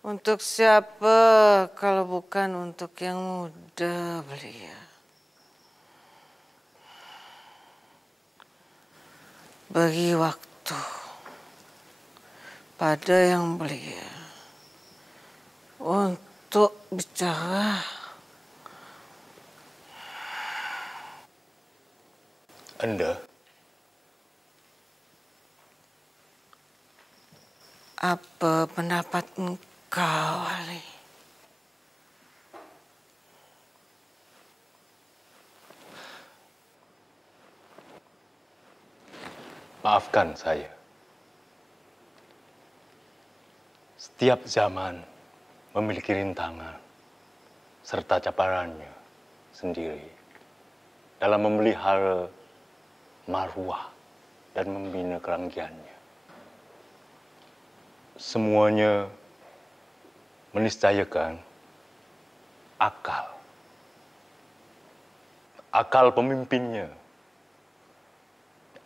Untuk siapa kalau bukan untuk yang muda belia? Bagi waktu pada yang belia untuk bicara. Anda? Apa pendapat engkau, Ali? Maafkan saya. Setiap zaman memiliki rintangan serta cabarannya sendiri dalam memelihara marwah dan membina keranggiannya. Semuanya meniscayakan akal pemimpinnya,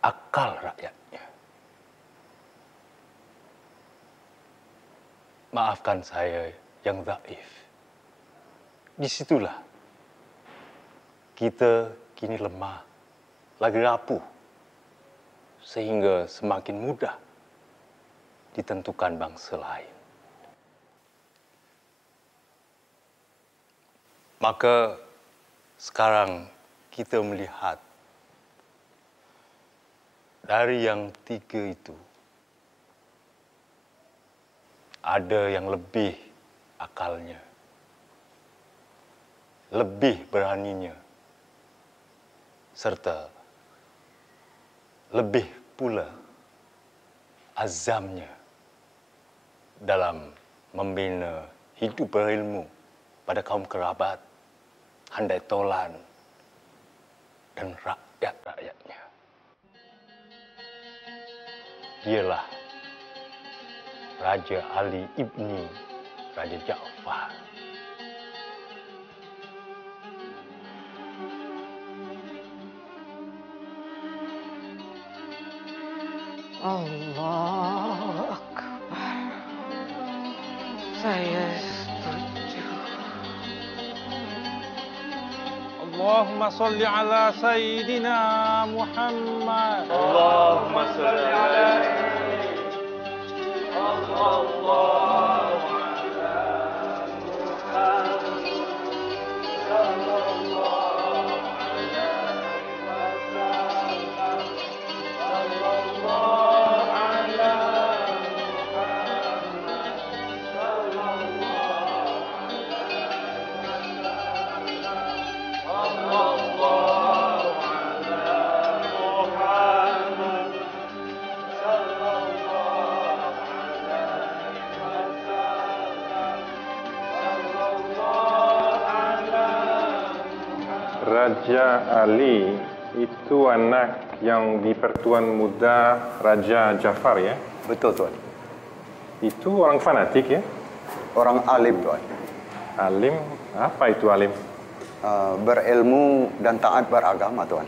akal rakyatnya. Maafkan saya yang dhaif. Disitulah kita kini lemah, lagi rapuh, sehingga semakin mudah ditentukan bangsa lain. Maka sekarang kita melihat dari yang tiga itu ada yang lebih akalnya, lebih beraninya, serta lebih pula azamnya dalam membina hidup berilmu pada kaum kerabat, handai tolan, dan rakyat-rakyatnya. Dialah Raja Ali ibni Raja Ja'far. Allahu Akbar. Saya setuju. Allahumma salli ala Sayyidina Muhammad. Allahumma salli ala Allah. Raja Ali itu anak yang dipertuan muda Raja Ja'far ya? Betul, Tuan. Itu orang fanatik ya? Orang alim, Tuan. Alim? Apa itu alim? Berilmu dan taat beragama, Tuan.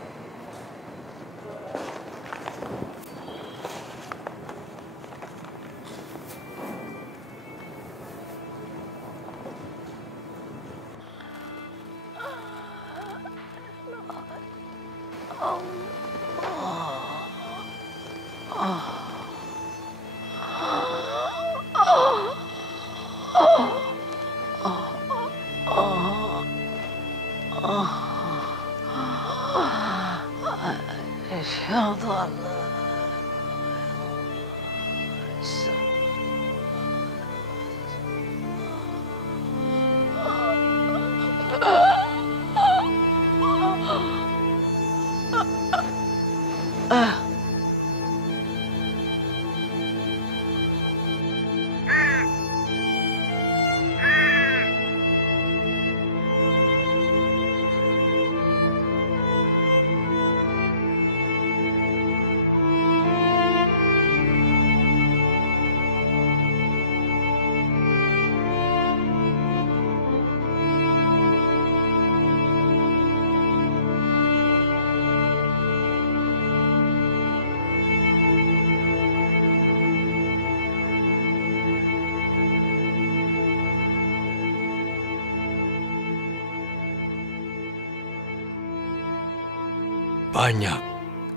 Banyak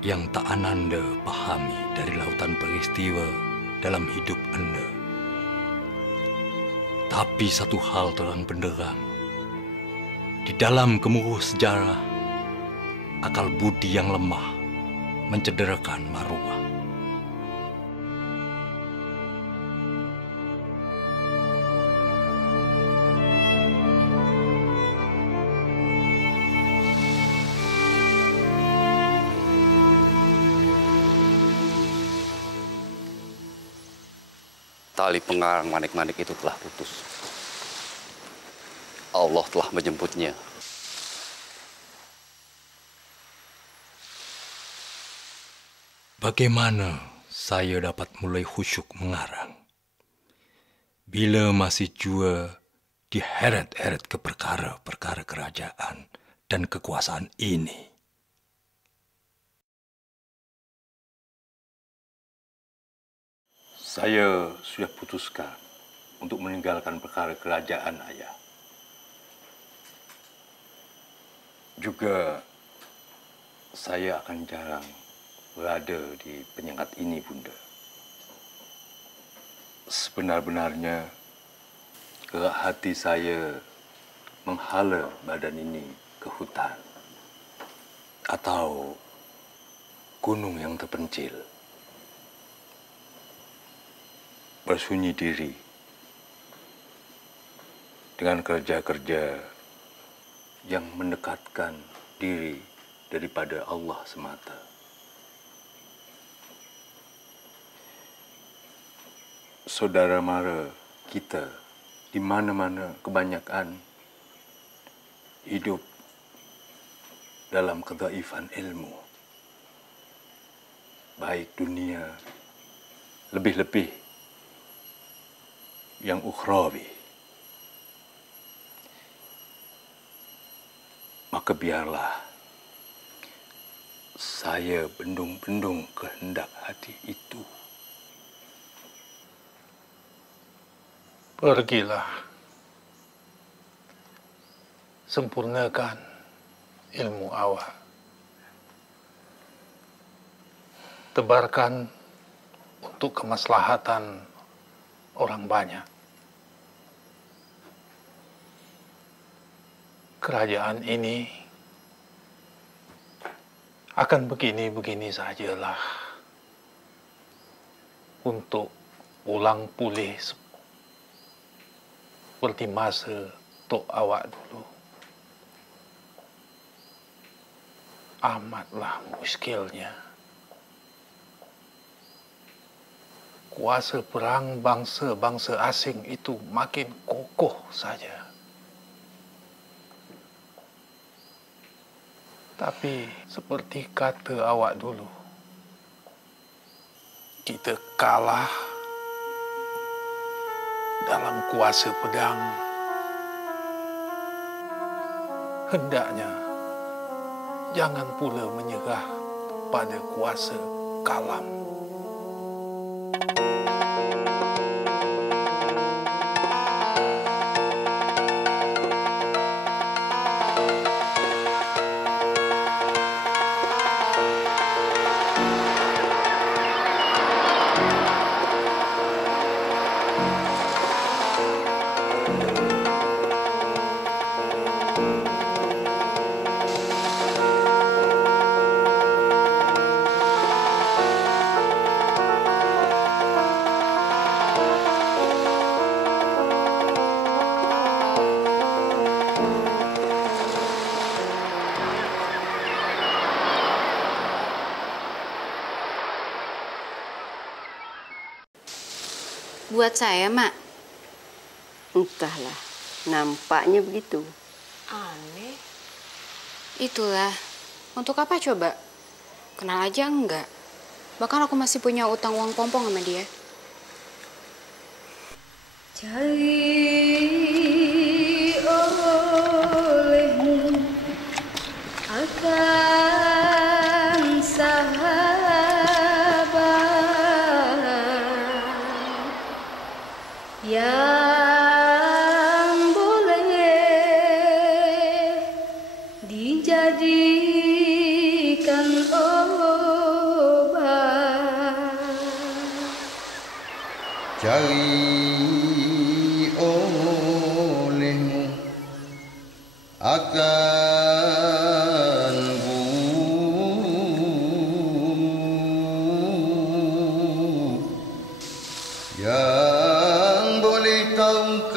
yang tak Ananda pahami dari lautan peristiwa dalam hidup Anda. Tapi satu hal terang benderang. Di dalam gemuruh sejarah, akal budi yang lemah mencederakan maruah. Tali pengarang manik-manik itu telah putus. Allah telah menjemputnya. Bagaimana saya dapat mulai khusyuk mengarang? Bila masih jua diheret-heret ke perkara-perkara kerajaan dan kekuasaan ini. Saya sudah putuskan untuk meninggalkan perkara kerajaan, Ayah. Juga saya akan jarang berada di penyengat ini, Bunda. Sebenar-benarnya gerak hati saya menghala badan ini ke hutan atau gunung yang terpencil. Bersunyi diri dengan kerja-kerja yang mendekatkan diri daripada Allah semata. Saudara mara kita di mana-mana kebanyakan hidup dalam kedhaifan ilmu, baik dunia, lebih-lebih yang ukhrawi. Maka biarlah saya bendung-bendung kehendak hati itu. Pergilah, sempurnakan ilmu awal. Tebarkan untuk kemaslahatan orang banyak. Kerajaan ini akan begini-begini sajalah untuk ulang pulih seperti masa tok awak dulu. Amatlah muskilnya. Kuasa perang bangsa-bangsa asing itu makin kokoh saja. Tapi seperti kata awak dulu, kita kalah dalam kuasa pedang. Hendaknya jangan pula menyerah pada kuasa kalam. Buat saya, Mak. Entahlah, nampaknya begitu. Aneh. Itulah. Untuk apa coba? Kenal aja enggak. Bahkan aku masih punya utang uang pompong sama dia. Cari olehmu akan sahabat yang boleh dijadikan olehmu akan guru yang boleh tahukan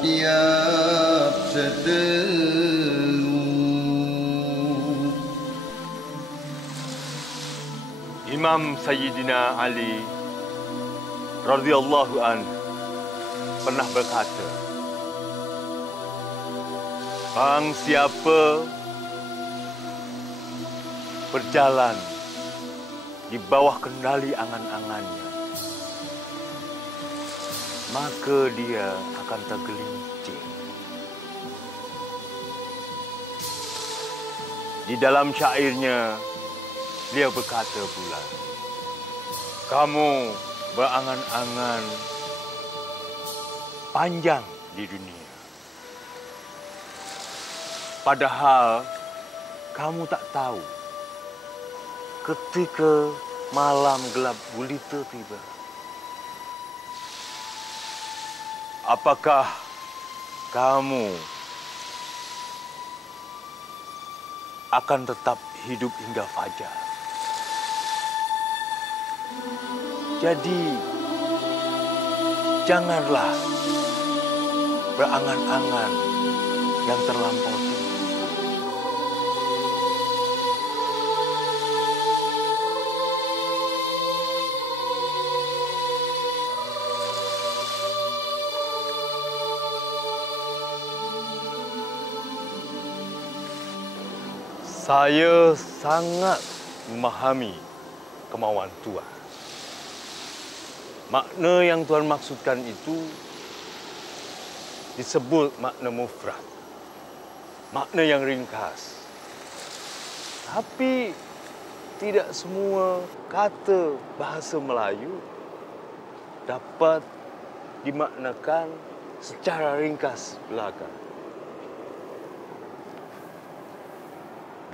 tiap seteru. Imam Sayyidina Ali radhiyallahu anhu pernah berkata, barang siapa berjalan di bawah kendali angan-angannya, maka dia akan tergelincir. Di dalam syairnya, dia berkata pula, kamu berangan-angan panjang di dunia. Padahal kamu tak tahu ketika malam gelap gulita tiba, apakah kamu akan tetap hidup hingga fajar? Jadi, janganlah berangan-angan yang terlampau tinggi. Saya sangat memahami kemauan Tuan. Makna yang Tuan maksudkan itu disebut makna mufrad. Makna yang ringkas. Tapi tidak semua kata bahasa Melayu dapat dimaknakan secara ringkas belaka.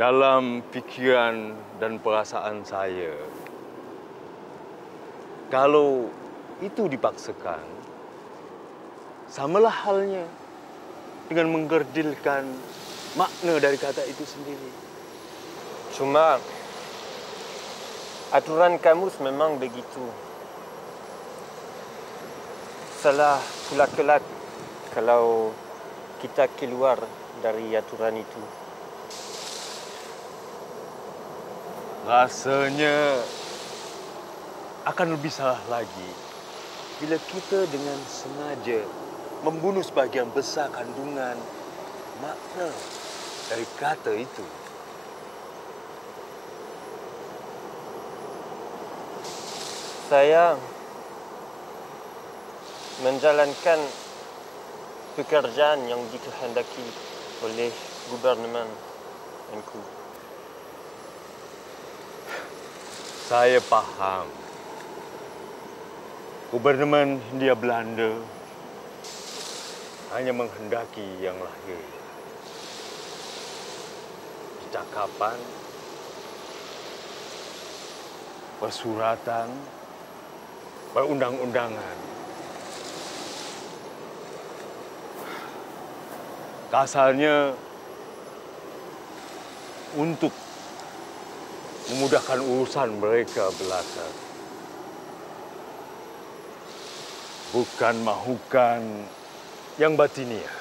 Dalam fikiran dan perasaan saya, kalau itu dipaksakan, samalah halnya dengan menggerdilkan makna dari kata itu sendiri. Cuma aturan kamus memang begitu. Salah pula kelak kalau kita keluar dari aturan itu. Rasanya akan lebih salah lagi bila kita dengan sengaja membunuh sebagian besar kandungan makna dari kata itu. Saya menjalankan pekerjaan yang dikehendaki oleh gubernemen Engku. Saya paham. Gubernemen Hindia Belanda hanya menghendaki yang lahir. Percakapan, persuratan, perundang-undangan. Kasarnya untuk memudahkan urusan mereka belaka. Bukan mahukan yang batiniah.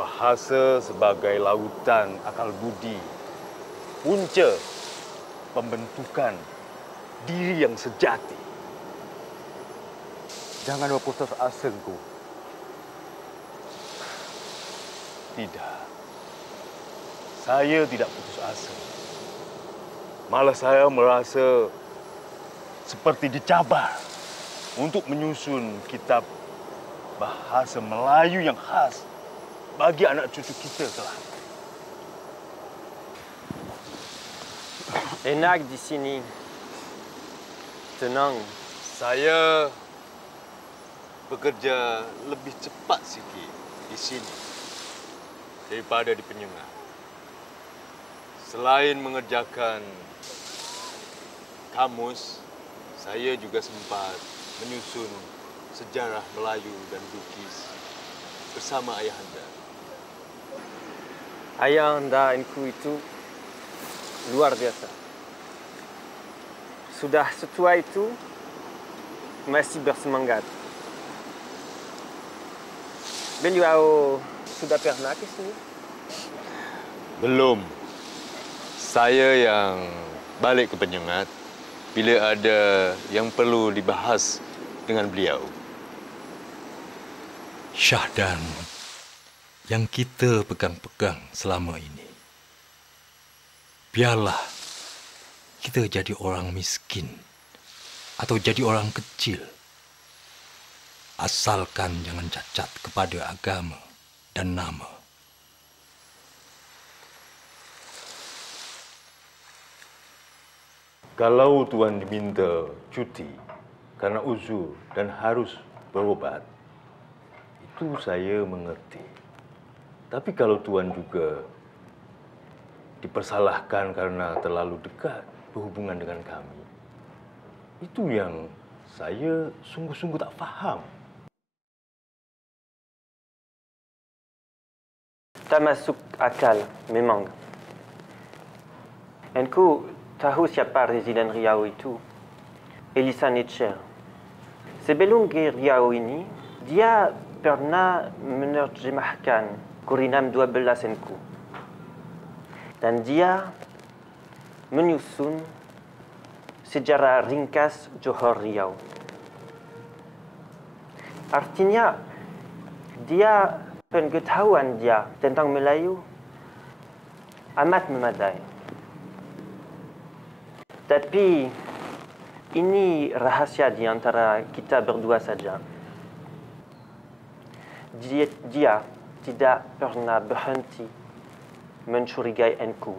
Bahasa sebagai lautan akal budi, punca pembentukan diri yang sejati. Jangan berputus asa, Engku. Tidak. Saya tidak putus asa. Malah saya merasa seperti dicabar untuk menyusun kitab bahasa Melayu yang khas bagi anak cucu kita kelak. Enak di sini. Tenang. Saya bekerja lebih cepat sikit di sini daripada di Penyengat. Selain mengerjakan kamus, saya juga sempat menyusun sejarah Melayu dan Bugis bersama ayahanda. Ayahanda Enku itu luar biasa. Sudah setua itu masih bersemangat. Beliau sudah pernah ke sini? Belum. Saya yang balik ke Penyengat bila ada yang perlu dibahas dengan beliau. Syahdan yang kita pegang-pegang selama ini. Biarlah kita jadi orang miskin atau jadi orang kecil. Asalkan jangan cacat kepada agama dan nama. Kalau Tuan diminta cuti karena uzur dan harus berobat, itu saya mengerti. Tapi kalau Tuan juga dipersalahkan karena terlalu dekat berhubungan dengan kami, itu yang saya sungguh-sungguh tak faham. Tak masuk akal memang. Enku tahu siapa Residen Riau itu. Elisa Netscher. Sebelum ke Riau ini, dia pernah menerjemahkan Kurinam 12 Enku. Dan dia menyusun sejarah ringkas Johor Riau. Artinya, dia pengetahuan dia tentang Melayu amat memadai. Tapi ini rahasia di antara kita berdua saja. Dia tidak pernah berhenti mencurigai Enku.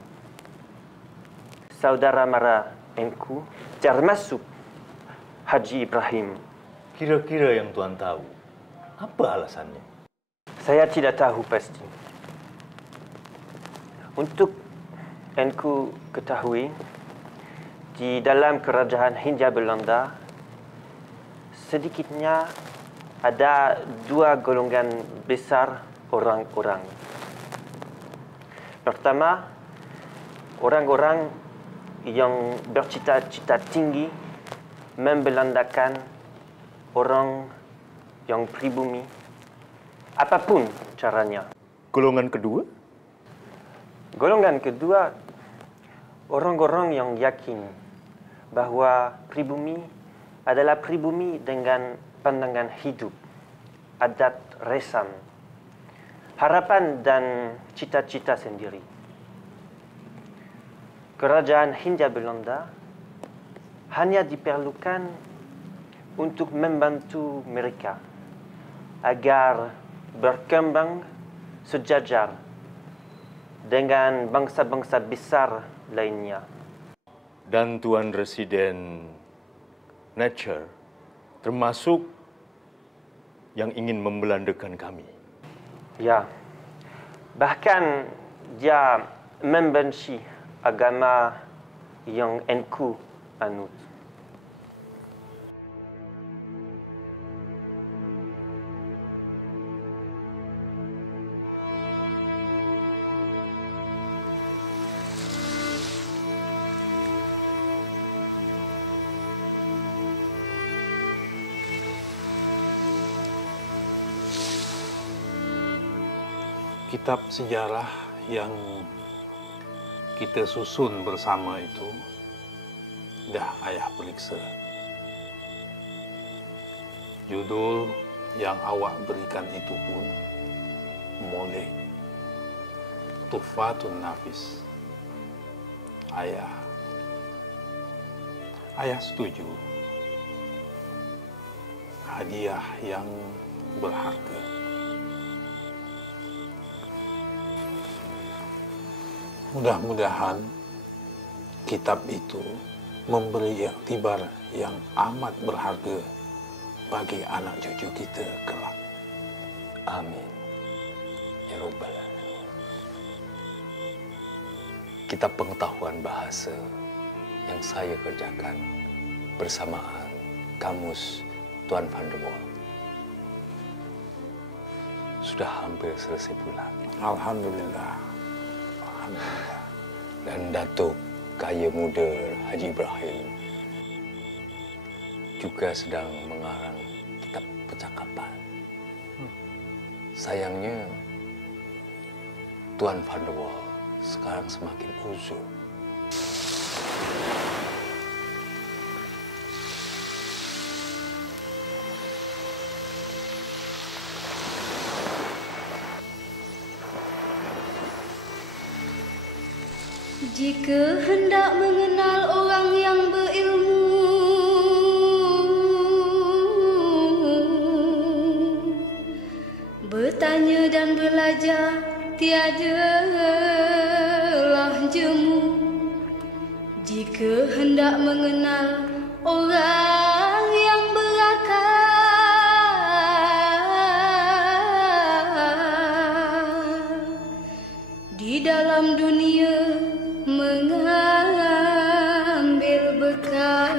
Saudara mara Enku termasuk Haji Ibrahim. Kira-kira yang Tuan tahu, apa alasannya? Saya tidak tahu pasti. Untuk Enku ketahui, di dalam kerajaan Hindia Belanda, sedikitnya ada dua golongan besar orang-orang. Pertama, orang-orang yang bercita-cita tinggi membelandakan orang yang pribumi, apapun caranya. Golongan kedua? Golongan kedua, orang-orang yang yakin bahwa pribumi adalah pribumi dengan pandangan hidup, adat resam, harapan dan cita-cita sendiri. Kerajaan Hindia Belanda hanya diperlukan untuk membantu mereka agar berkembang sejajar dengan bangsa-bangsa besar lainnya. Dan Tuan Residen Netscher termasuk yang ingin membelandakan kami. Ya, bahkan dia membenci agama yang Enku anut. Kitab sejarah yang kita susun bersama itu dah ayah periksa. Judul yang awak berikan itu pun molek. Tuhfatun Nafis. Ayah setuju. Hadiah yang berharga. Mudah-mudahan kitab itu memberi iktibar yang amat berharga bagi anak cucu kita kelak. Amin. Ya Rabbal Alamin. Kitab pengetahuan bahasa yang saya kerjakan bersamaan kamus Tuan Van der Wal. Sudah hampir selesai pula. Alhamdulillah. Alhamdulillah. Dan Datuk Kaya Muda Haji Ibrahim juga sedang mengarang kitab percakapan. Sayangnya, Tuan Van der Wal sekarang semakin uzur. Jika hendak mengenal orang yang berilmu, bertanya dan belajar tiadalah jemu. Jika hendak mengenal orang yang berakal, di dalam dunia mengambil bekal.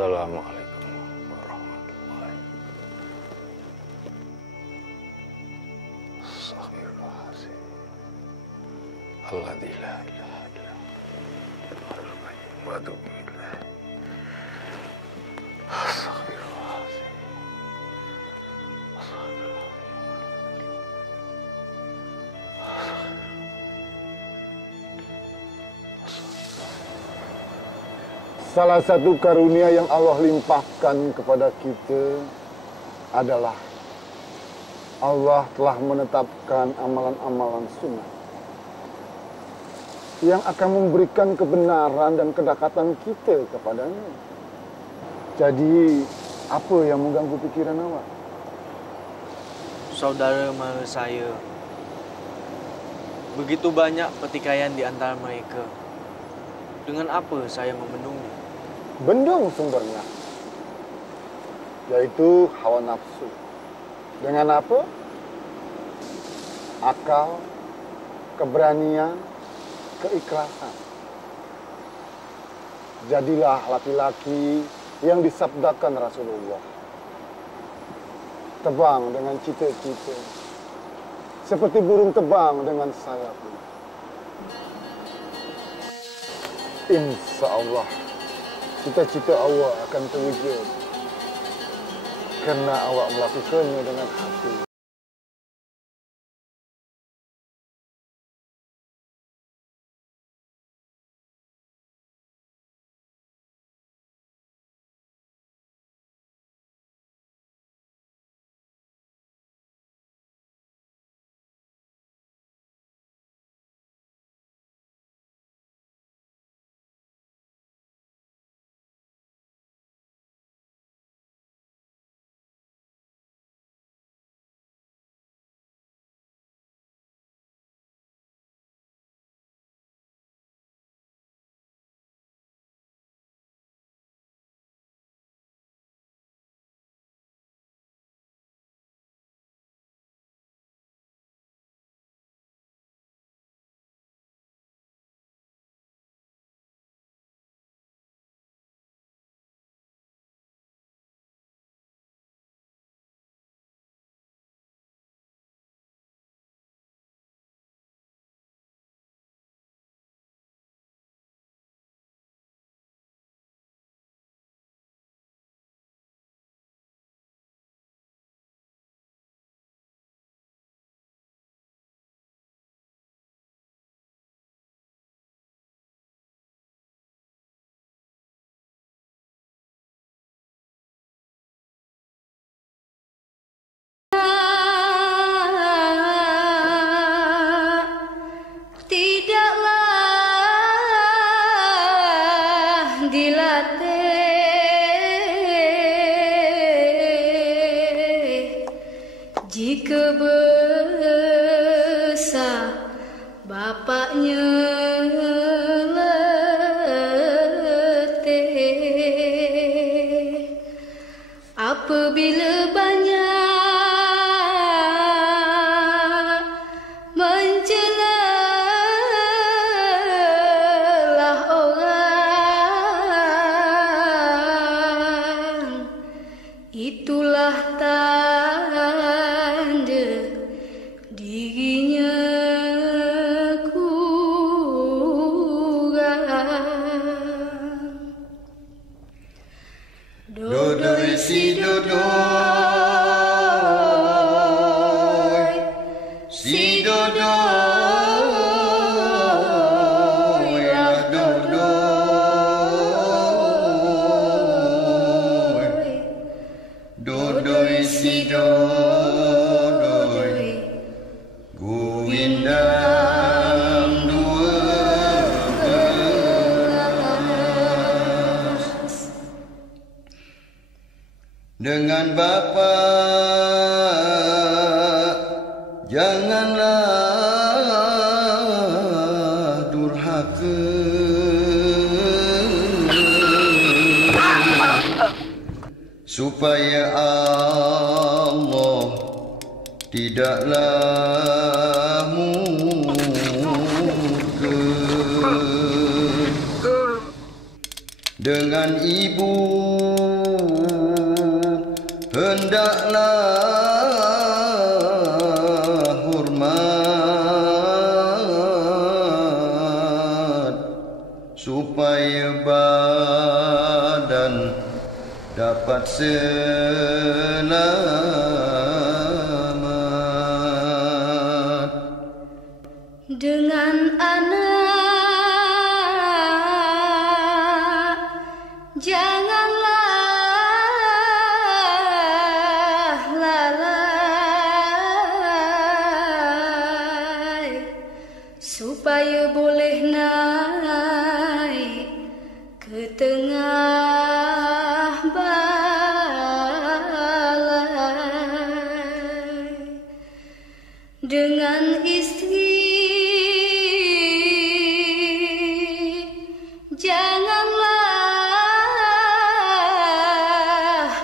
Assalamualaikum warahmatullahi wabarakatuh. Alladzi la ilaha illa huwa wa atubu ilaih. Astaghfirullahaladzim. Salah satu karunia yang Allah limpahkan kepada kita adalah Allah telah menetapkan amalan-amalan sunnah yang akan memberikan kebenaran dan kedekatan kita kepadanya. Jadi, apa yang mengganggu pikiran awak? Saudara mara saya, begitu banyak pertikaian di antara mereka. Dengan apa saya membendungnya? Bendung sumbernya, yaitu hawa nafsu. Dengan apa? Akal, keberanian, keikhlasan. Jadilah laki-laki yang disabdakan Rasulullah. Terbang dengan cita-cita, seperti burung terbang dengan sayapnya. Insya Allah, cita-cita awak akan terwujud karena awak melakukannya dengan hati. buahnya letih. Apabila banyak mencela orang, itulah tanda dirinya kurang. Dodoi si dodoi lah dodoi si dodoi guindam dua belas dengan Bapa janganlah durhaka supaya Allah tidaklah murka. Dengan ibu hendaklah hormat supaya badan dapat selamat. Dengan anak janganlah lalai supaya boleh naik ke tengah balai. Dengan istri janganlah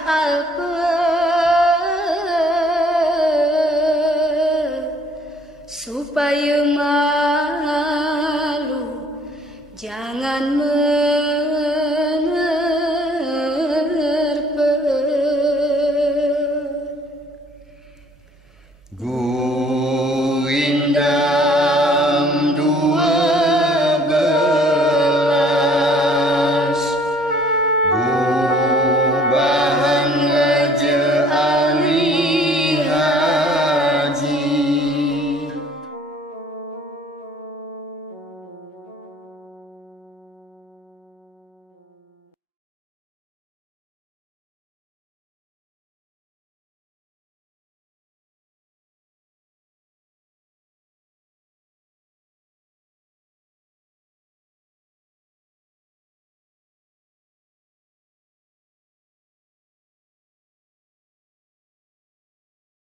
alpa supaya malu jangan